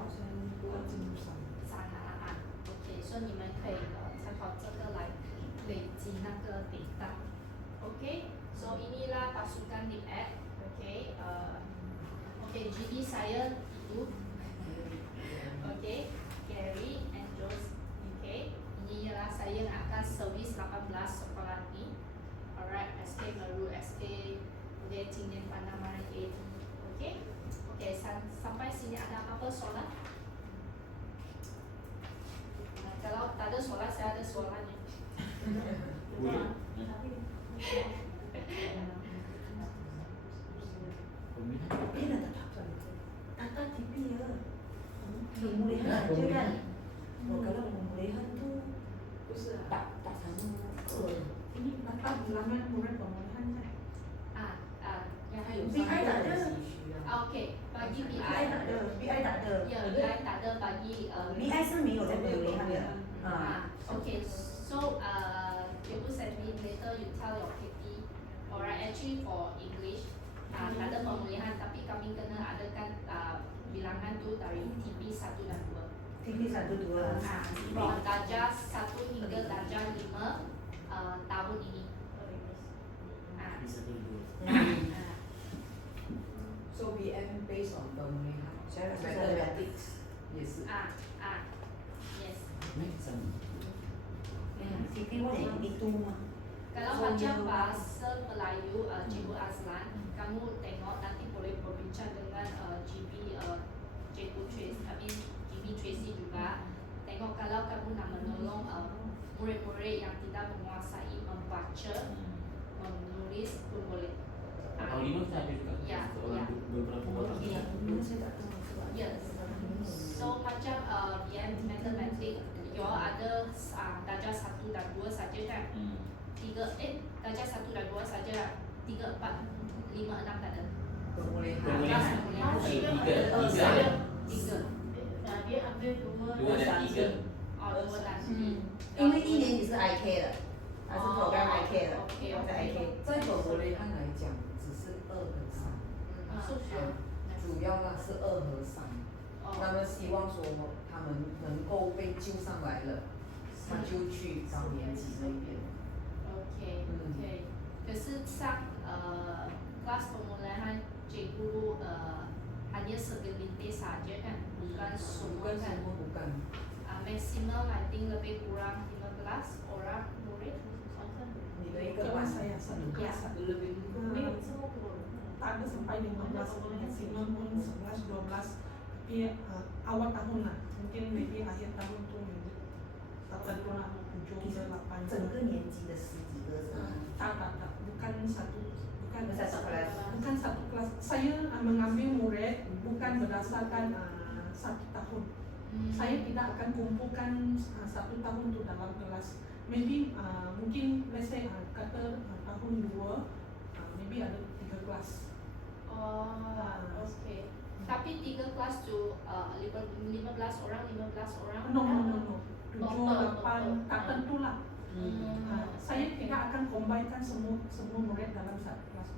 现在不要进入3。OK， 所以你们可以参考这个来累积那个 data。OK，so inilah pasukan di app. Okay, GD saya itu. Okay, Gary and Jones. Okay, ini ialah saya yang akan servis 18 sekolah ni. Alright, SK Meru, SK Uday Cingnian Panamaran 8. Okay, sampai sini ada apa soalan? Kalau tak ada soalan, saya ada soalannya. Boleh. Nak Tata TV ya. Pemulihan aja kan. Kalau pemulihan tuh 不是啊， tak sama. ini data bulanan murid pemulihan kan? Yang ada BI tak ada. Okay, bagi BI BI tak ada, BI tak ada. Ya, BI tak ada bagi BI 是没有在pemulihan的。Okay, so cikgu send me later you tell your KP. Alright, actually for English tak ada pemulihan tapi kami kena adakan bilangan tu dari TP 1 dan 2. TV 1, 2. From darjah 1 hingga darjah 5 tahun ini. Bisa dulu. So BM based on pemulihan. Saya rasa Mathematics 也是。 Yes. Sama. TV 1 yang itu mah. Kalau macam bahasa Melayu, Cikgu Azlan, kamu tengok nanti boleh berbincang dengan GB Cikgu Tracy, GB Tracy juga. Tengok kalau kamu nak menolong murid-murid yang tidak menguasai membaca, menulis pun boleh. Tahun 5 kita ada juga. Ya, ya. Beberapa orang. Saya tak tahu. Yes. So macam BM Mathematics, you ada darjah 1 dan 2 saja kan? Darjah 1 dan 2 saja, 3, 4, 5, 6 tak ada. Pemulihan. Tiga. Dia ambil 2 dan 3. 2 dan 因为1年级是 IK 的，它是 program IK 的，它是 IK。在pemulihan来讲，只是2和3。数学主要呢是2和3。他们希望说他们能够被救上来了，他就去高年级那边。Okay. 可是上kelas pemulihan cikgu hanya segelintir saja kan, bukan semua kan. Bukan. Maksimum I think lebih kurang 15 orang murid. 你的一个班 kelas saya satu kelas lebih tak ada sampai 15, maksimum pun 11, 12. Tapi awal tahun lah, mungkin maybe akhir tahun tu tak tentu lah 7 ke 8. 整个年级的10几个是吗？ Tak, bukan satu kelas. Bukan satu kelas. Saya mengambil murid bukan berdasarkan 1 tahun. Saya tidak akan kumpulkan 1 tahun tu dalam kelas. Maybe mungkin let's say kata tahun 2 maybe ada 3 kelas. Okay. Tapi 3 kelas tu 15 orang. No. 7, 8 tak tentulah. Saya tidak akan combinekan semua murid dalam satu kelas.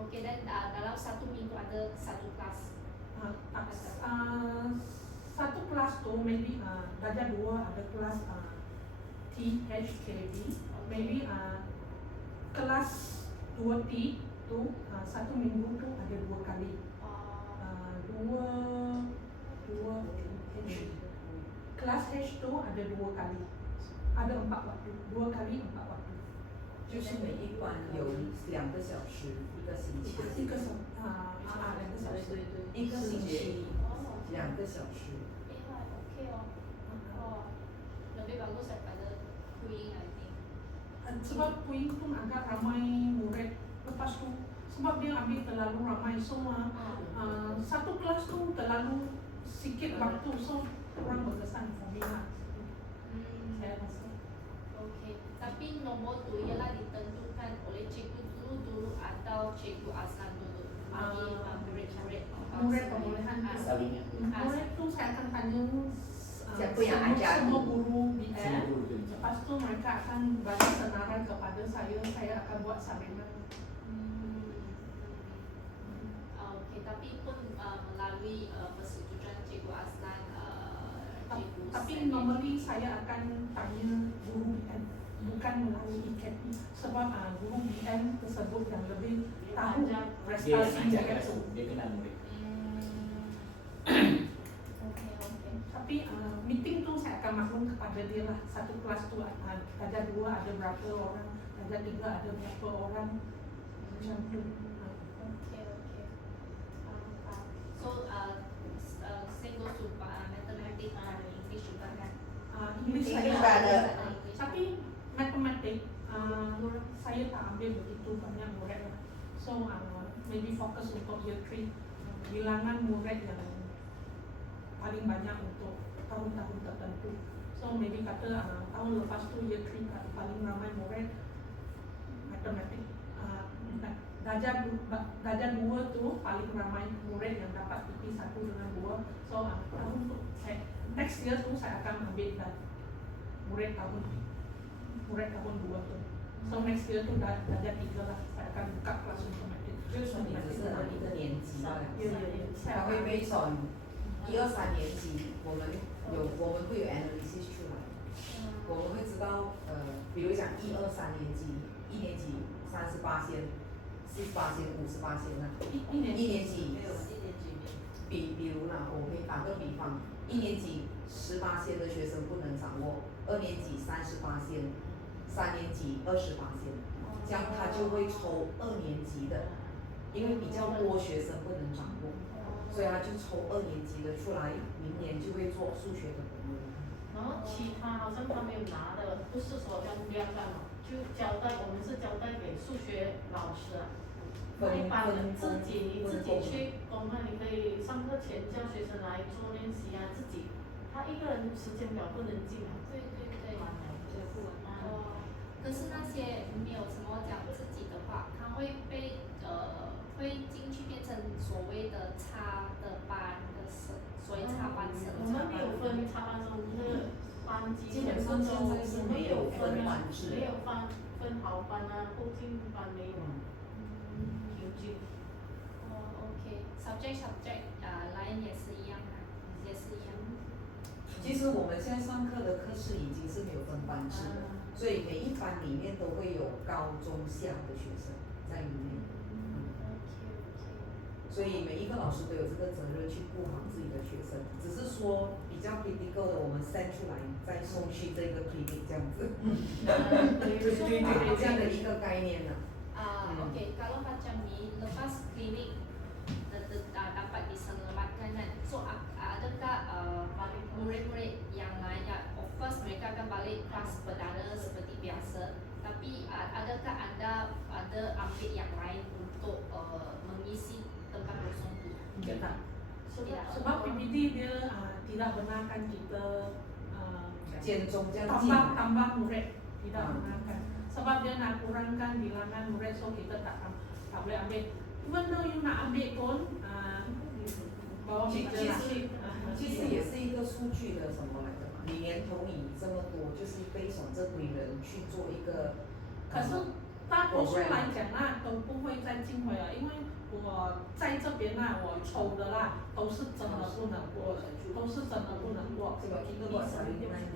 Okay, dan dalam 1 minggu ada 1 kelas. Satu kelas tu maybe darjah 2 ada kelas THKD, maybe kelas 2T tu 1 minggu tu ada 2 kali. dua H. Kelas H tu ada 2 kali, ada 4 waktu, 2 kali 4 waktu.就是每一班有2个小时，一个星期， 2个小时，一个星期2个小时。 Oke oh. Oh, lebih bagus daripada Queen I think. Sebab Queen pun agak ramai murid. Lepas tu sebab dia ambil terlalu ramai semua, satu kelas tu terlalu sikit waktu, so kurang berkesan for me lah. Saya rasa. Okey. Tapi nombor tu ialah ditentukan oleh cikgu dulu atau cikgu Azlan dulu. Bagi murid-murid. Murid pemulihan Salinnya. murid tu saya akan tanya Siapa yang ajar? semua guru BM. Semua guru tu macam. Lepas tu mereka akan bagi senarai kepada saya akan buat salinan. Okey, tapi pun melalui persetujuan cikgu Azlan, cikgu Tapi Salim. normally saya akan tanya guru BM, bukan melalui IKP, sebab guru BM tersebut yang lebih tahu Dia prestasi ajar murid kelas tu. tu, dia kenal murid. Okey. Tapi meeting tu saya akan maklum kepada dia lah, satu kelas tu darjah 2 ada berapa orang, darjah 3 ada berapa orang, macam tu. Okay. Faham. So, same goes to mathematics and English juga kan? English saya English tak ada. tapi matematik saya tak ambil begitu banyak murid lah. So maybe fokus untuk year 3, bilangan murid yang paling banyak untuk tahun-tahun tertentu. So maybe kata tahun lepas tu year 3 paling ramai murid matematik. Darjah 2 tu paling ramai murid yang dapat PP 1 dengan 2. So tahun tu next year tu saya akan ambil murid tahun 2 tu. So next year tu darjah 3 lah, saya akan buka kelas untuk matematik. 就是说你只是拿一个年级吧，它会 based on 1、2、3年级，我们会有 analysis 出来，我们会知道比如讲1、2、3年级，1年级38%、48%、50%啊，一年级比如呢，我可以打个比方，1年级18%的学生不能掌握，2年级30%，3年级20%，这样他就会抽2年级的。因为比较多学生不能掌握，所以他就抽2年级的出来，明年就会做数学的本文。然后其他好像他没有拿的，不是说像不要干嘛，就交代我们是交代给数学老师啊。一般人自己去公开，你可以上课前叫学生来做练习啊，自己他一个人时间表不能进啊。对。可是那些没有什么讲自己的话，他会被会进去变成所谓的插的班的生，所以插班生。我们没有分插班生，我们的班级基本上现在是没有分班制的没有分好班啊，后进班没有。平均。OK， subject lain也是一样啊，也是一样。其实我们现在上课的课室已经是没有分班制的，所以每一班里面都会有高中下的学生在里面。所以每一个老师都有这个责任去顾好自己的学生，只是说比较 critical 的，我们 send 出来再送去这个 clinic 这样子。对，这样的一个概念呢。Oke, kalau macam ni lepas klinik dapat diselamatkan kan, so adakah murid-murid yang lain ya, of course mereka akan balik kelas perdana seperti biasa, tapi adakah anda ada ambil yang lain untuk mengisi tempat kosong tu? Tidak. Sebab PPT dia tidak benarkan kita 建中这样进来。 tambah murid, tidak benarkan. Sebab dia nak kurangkan bilangan murid, so kita tak boleh ambil. Even though you nak ambil pun bawa meja lah. 其实也是一个数据的什么来的嘛，你年头以这么多，就是based on这堆人去做一个。可是大多数来讲都不会再进回了，因为我在这边我抽的都是真的不能过的，都是真的不能过。 Sebab kita buat salinan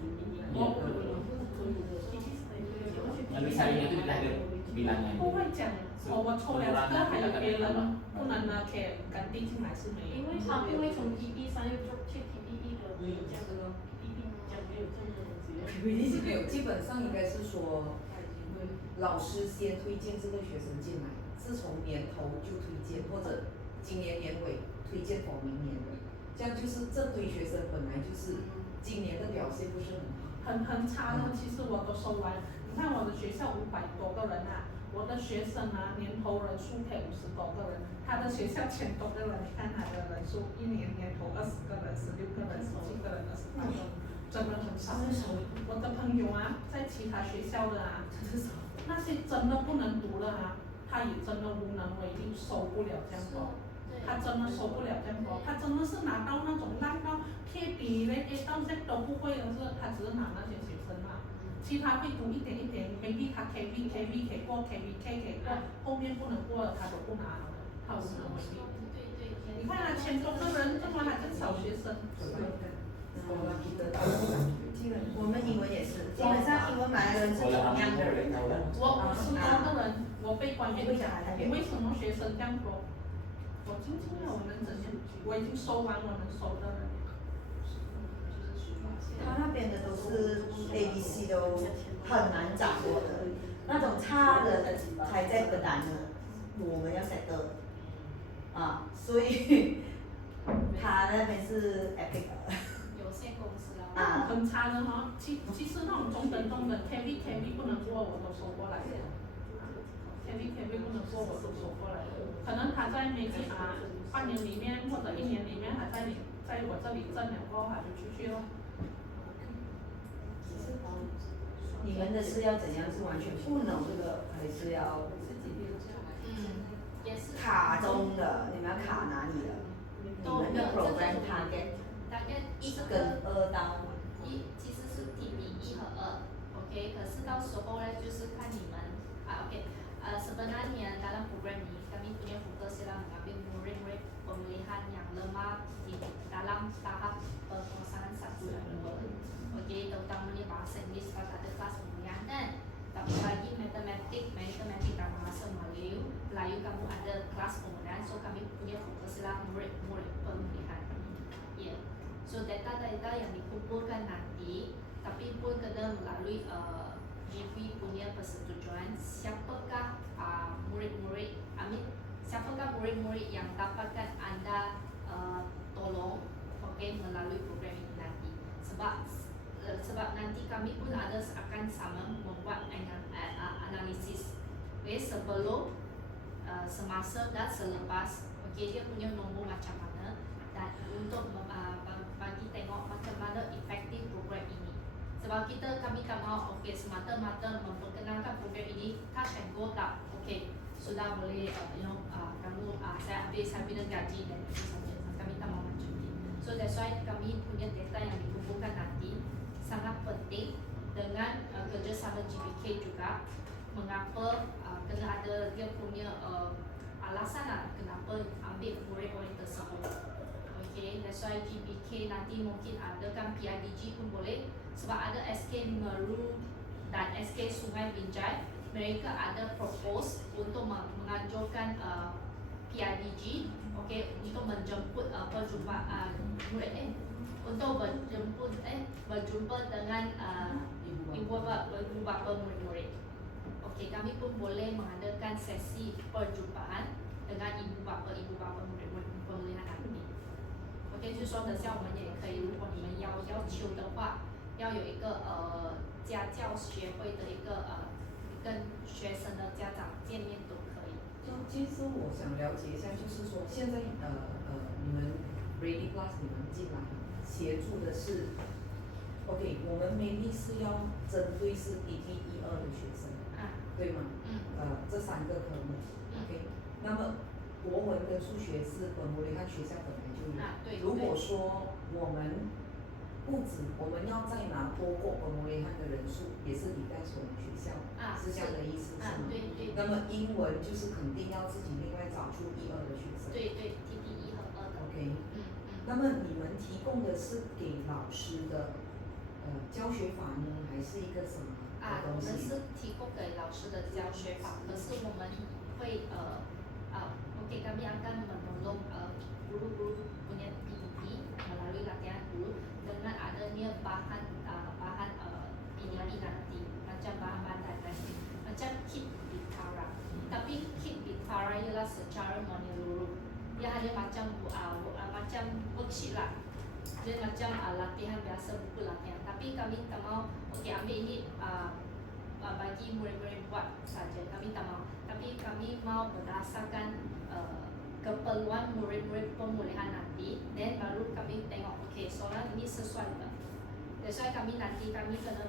Lalu saringan itu kita ada bilangan. 不会讲哦，我抽了这个，还有别人不能呢，可以赶递进来是没有。因为他不会从 TB 上又做去 TBE 的这样的 TBE 讲没有这样的东西。没有，基本上应该是说，老师先推荐这个学生进来，是从年头就推荐，或者今年年尾推荐for明年的，这样就是这堆学生本来就是今年的表现不是很好。很差的，其实我都收完。你看我的学校500多个人啊，我的学生啊，年头人数可以50多个人，他的学校1000多个人，你看他的人数，一年年头20个人、16个人、17个人、28个人，真的很少。我的朋友啊，在其他学校的啊，那些真的不能读了啊，他也真的无能为力，收不了这样多。他真的收不了这样多，他真的是拿到那种烂到贴笔连 A 到 Z 都不会的，他只是拿那些学生嘛，其他会读一点一点 ，maybe 他 KV 可以过 KVK 可以过，后面不能过的他都不拿，他无能为力。你看他1000多个人，这么还是小学生。我们英文也是，基本上英文买的人是同样的人。我50多个人，我被官员讲，你为什么学生这样多？我今天我能怎样？我已经收完我能收的人。他那边的都是 ABC 都很难掌握的，那种差的才在本来呢，我们要 set 的，啊，所以他那边是 epic 的。有限公司啊。啊。很差的哈，其实那种中等KV 不能过我都收过来的，KV 不能过我都收过来的，可能他在maybe半年里面或者1年里面还在我这里挣了过后他就出去了。你们的是要怎样？是完全不能这个，还是要也是卡中的？你们要卡哪里的？你们的 program target 1跟2到其实是 TB 1和2 ，OK， 可是到时候呢，就是看你们OK，sebenarnya dalam program ini kami punya fokus ialah mengambil murid-murid pemulihan yang lemah di dalam tahap penguasaan 1 dan 2, OK, terutamanya bahasa Inggeris kalau tak ada kelas pemulihan kan. Tapi bagi matematik dan bahasa Melayu kamu ada kelas pemulihan, so kami punya fokus ialah murid-murid pemulihan. Ya. So data-data yang dikumpulkan nanti, tapi pun kena melalui GP punya persetujuan. Siapakah murid-murid, siapakah murid-murid yang dapatkan anda tolong, okay, melalui program ini nanti. Sebab nanti kami pun akan sama membuat analisis, okay, sebelum, semasa dan selepas, okay, dia punya nombor macam mana dan untuk bagi tengok macam mana efektif program ini. Sebab kami tak mahu okay, semata-mata memperkenalkan program ini touch and go tak, okay, sudah boleh kamu saya ambil gaji dan itu saja. Kami tak mahu macam ini. So that's why kami punya data yang dikumpulkan nanti sangat penting dengan kerjasama GBK juga. Mengapa kena ada dia punya alasan lah kenapa ambil murid-murid tersebut. Okay, that's why GBK nanti mungkin adakan PIDG pun boleh. Sebab ada SK Meru dan SK Sungai Binjai, mereka ada propose untuk mengajukan PIDG, okay, untuk menjemput perjumpaan murid untuk berjumpa dengan ibu bapa murid-murid. Okay, kami pun boleh mengadakan sesi perjumpaan dengan ibu bapa murid-murid pemulihan nanti. OK， 就是说等下我们也可以，如果你们要求的话，要有一个家教学会的一个跟学生的家长见面都可以。其实我想了解一下，就是说现在你们 Ready Plus 你们进来协助的是 ，OK， 我们 mainly 是要针对是1、2的学生，对吗？这3个科目 ，OK， 那么国文跟数学是本母理汉学校本来就有。对。如果说我们不止，我们要再拿多过本母理汉的人数，也是抵在我们学校，是这样的意思，是吗？对。那么英文就是肯定要自己另外找出1、2的学生。对，TB 1和2的。OK。那么你们提供的是给老师的教学法呢，还是一个什么？的东我们西。是提供给老师的教学法，可是我们会Oke, kami akan menolong guru-guru punya PDP melalui latihan guru dengan adanya bahan PDP nanti, macam bahan-bahan diagnostik, macam kit Bikara. Tapi kit Bikara ialah secara menyeluruh. Dia hanya macam macam worksheet lah. Dia macam latihan biasa, buku latihan. Tapi kami tak mau, okey ambil ini bagi murid-murid buat saja. Kami tak mau. Tapi kami mau berdasarkan keperluan murid-murid pemulihan nanti, dan baru kami tengok, okey soalan ini sesuai tak? That's why kami kena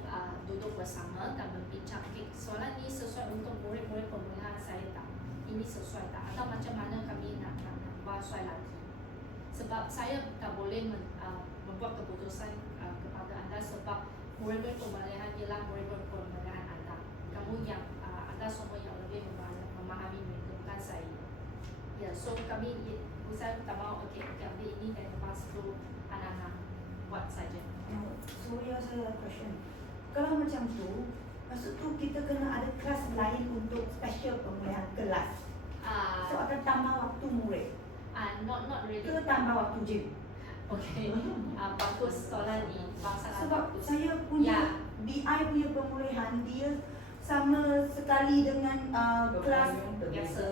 duduk bersama dan berbincang, okey soalan ini sesuai untuk murid-murid pemulihan saya tak? Ini sesuai tak? Atau macam mana kami nak buat soal lagi? Sebab saya tak boleh membuat keputusan kepada anda, sebab murid-murid pemulihan ialah murid-murid pemulihan anda. Kamu yang anda semua yang lebih memahami mereka, bukan saya. Ya, so saya tak mau, okey ambil ini dan lepas tu anak-anak buat saja. Surya, saya ada question. Kalau macam tu, maksud tu kita kena ada kelas lain untuk special pemulihan kelas. So akan tambah waktu murid. Not really. Ke tambah waktu gym. Okey. Bagus soalan ni. Sangat Sebab bagus. saya punya BI punya pemulihan dia sama sekali dengan kelas biasa.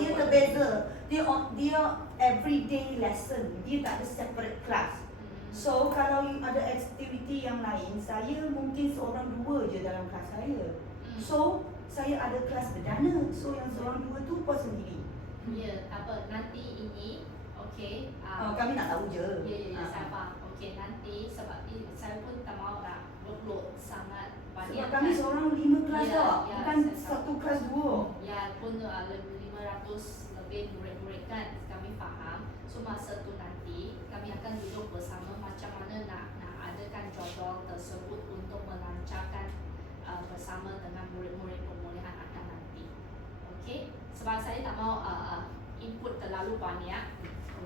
dia terbeza. Dia everyday lesson. Dia tak ada separate class. So kalau ada aktiviti yang lain, saya mungkin seorang dua je dalam kelas saya. So saya ada kelas perdana. So yang seorang dua tu puas sendiri. Ya, apa nanti ini, okey. Kami nak tahu je. Ya, saya faham. Okey, nanti sebab saya pun tak mahu nak workload sangat banyak. Sebab kami seorang 5 kelas tau, bukan saya satu faham. kelas 2. Ya, pun 500 lebih murid-murid kan, kami faham. So masa tu nanti kami akan duduk bersama macam mana nak adakan jadual tersebut untuk melancarkan bersama dengan murid-murid pemulihan anda nanti. Okey, sebab saya tak mau input terlalu banyak.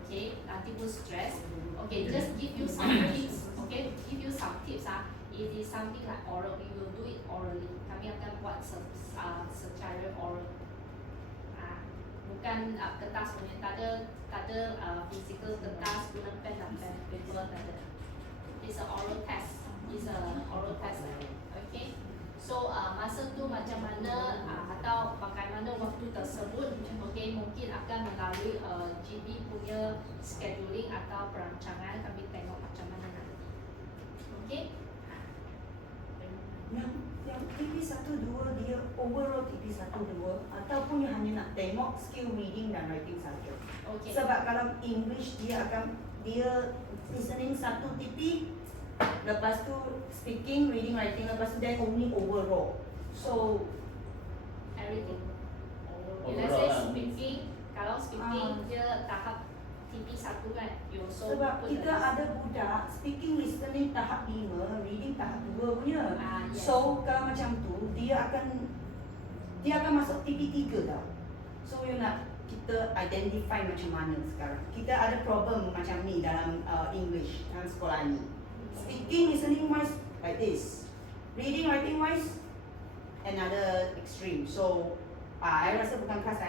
Okey, nanti pun stress. Okay, just give you some tips. Okay, give you some tips. It is something like oral. We will do it orally. Kami akan buat secara oral. Bukan kertas punya. Tak ada physical kertas guna pen dan paper. Tak ada. It's a oral test. It's a oral test. Okay. So masa tu macam mana atau bagaimana waktu tersebut, okay, mungkin akan melalui GB punya scheduling atau perancangan, kami tengok macam mana nanti. Okay. Yang TP 1-2 dia overall TP 1-2 ataupun yang hanya nak tengok skill reading dan writing saja. Okay. Sebab kalau English dia listening 1 TP, lepas tu speaking, reading, writing, lepas tu then only overall. So everything. Overall Let's say lah. speaking, kalau speaking dia tahap TP 1 kan, you also sebab put kita the- ada budak speaking, listening tahap 5, reading tahap 2 punya. yes. So kalau macam tu dia akan masuk TP 3 tau. So you nak kita identify macam mana sekarang. Kita ada problem macam ni dalam English dalam sekolah ni. Speaking, listening wise like this. Reading, writing wise another extreme. So I rasa bukan kelas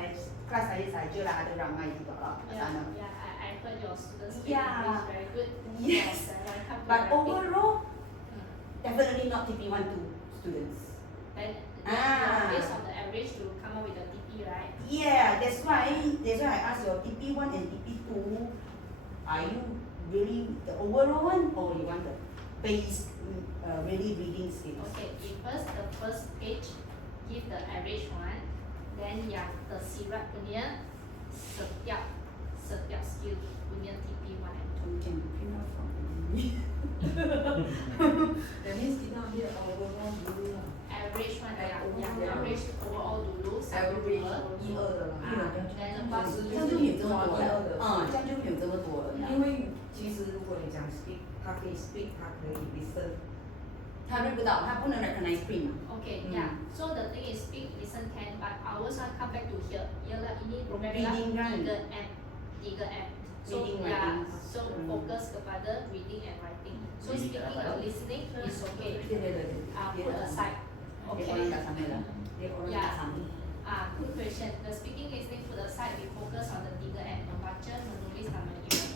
saya sajalah, ada ramai juga lah kat sana. I heard your students speak Yeah. English very good. Yes. and when it comes to But writing, overall definitely not TP 1-2 students. then Ah. based on the average to come up with the TP, right? Yeah, that's why I asked your TP1 and TP2, are you really the overall one or you want the base really reading skills? Okay, the first page give the average one, then yang tersirat punya setiap skill punya TP 1 and 2. You can print out from me. That means kita ambil overall dulu lah. Average one yang Yeah. average overall dulu Average 1 1、2的啦。 then lepas 是这样就没有这么多1、2了的。这样就没有这么多了。因为其实如果你讲 speak，它可以 speak，它可以 listen。他认不到，他不能 recognize print 嘛。 Okay, Hmm. yeah. So the thing is speak, listen can, but ours one come back to here. Ialah ini Reading kan? 3M. So Reading, yeah, writing. so fokus kepada reading and writing. So Reading speaking tak or dapat. listening is okay. 对对对对。 Put aside. Dia orang tak sama lah. Dia orang Ya. tak sama. Good question. The speaking listening to the side, we focus on the 3M, membaca, menulis dan mengingat.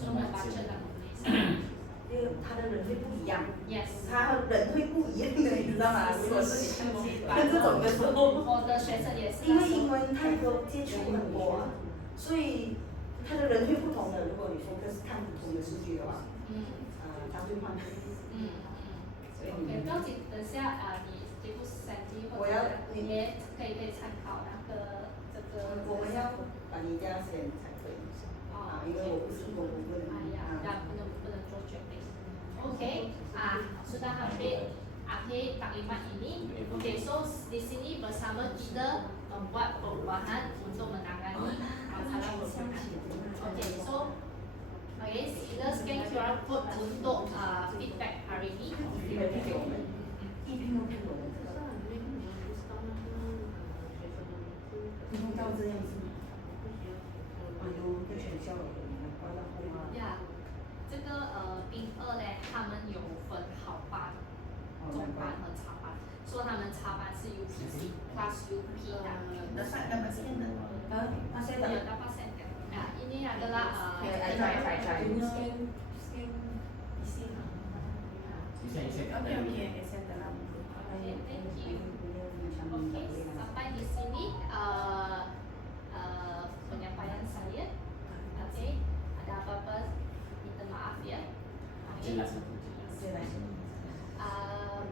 So membaca dan menulis.他的人会不一样， Yes. 他人会不一样的，你知道吗？如果是你看这种的时候，我的学生也是。因为英文他都接触很多啊，所以他的人会不同的。如果你 focus 看不同的数据的话，他会换。OK， 不要紧，等下你这部Sandy 或我要者你也可以参考那个这个。我们要把你家先才可以因为我不是公务员。哎呀，不能做决定。OK, sudah hampir akhir taklimat ini. Okay, so di sini bersama kita membuat perubahan untuk menangani masalah kesihatan. Okay, so sila scan QR code untuk feedback hari ini. 给我们，一听都不懂。弄到这样子，哎呦，被取消了，完了后妈。呀，这个兵2呢，他们有分好班、中班和插班，说他们插班是 UPC plus UP 的。dapat scan tak? Masih tak? Ya, dapat scan. Nah, ini adalah try. Isi Oke, thank you. Oke, sampai di sini penyampaian saya. Oke, ada apa-apa minta maaf ya. jelas. Uh,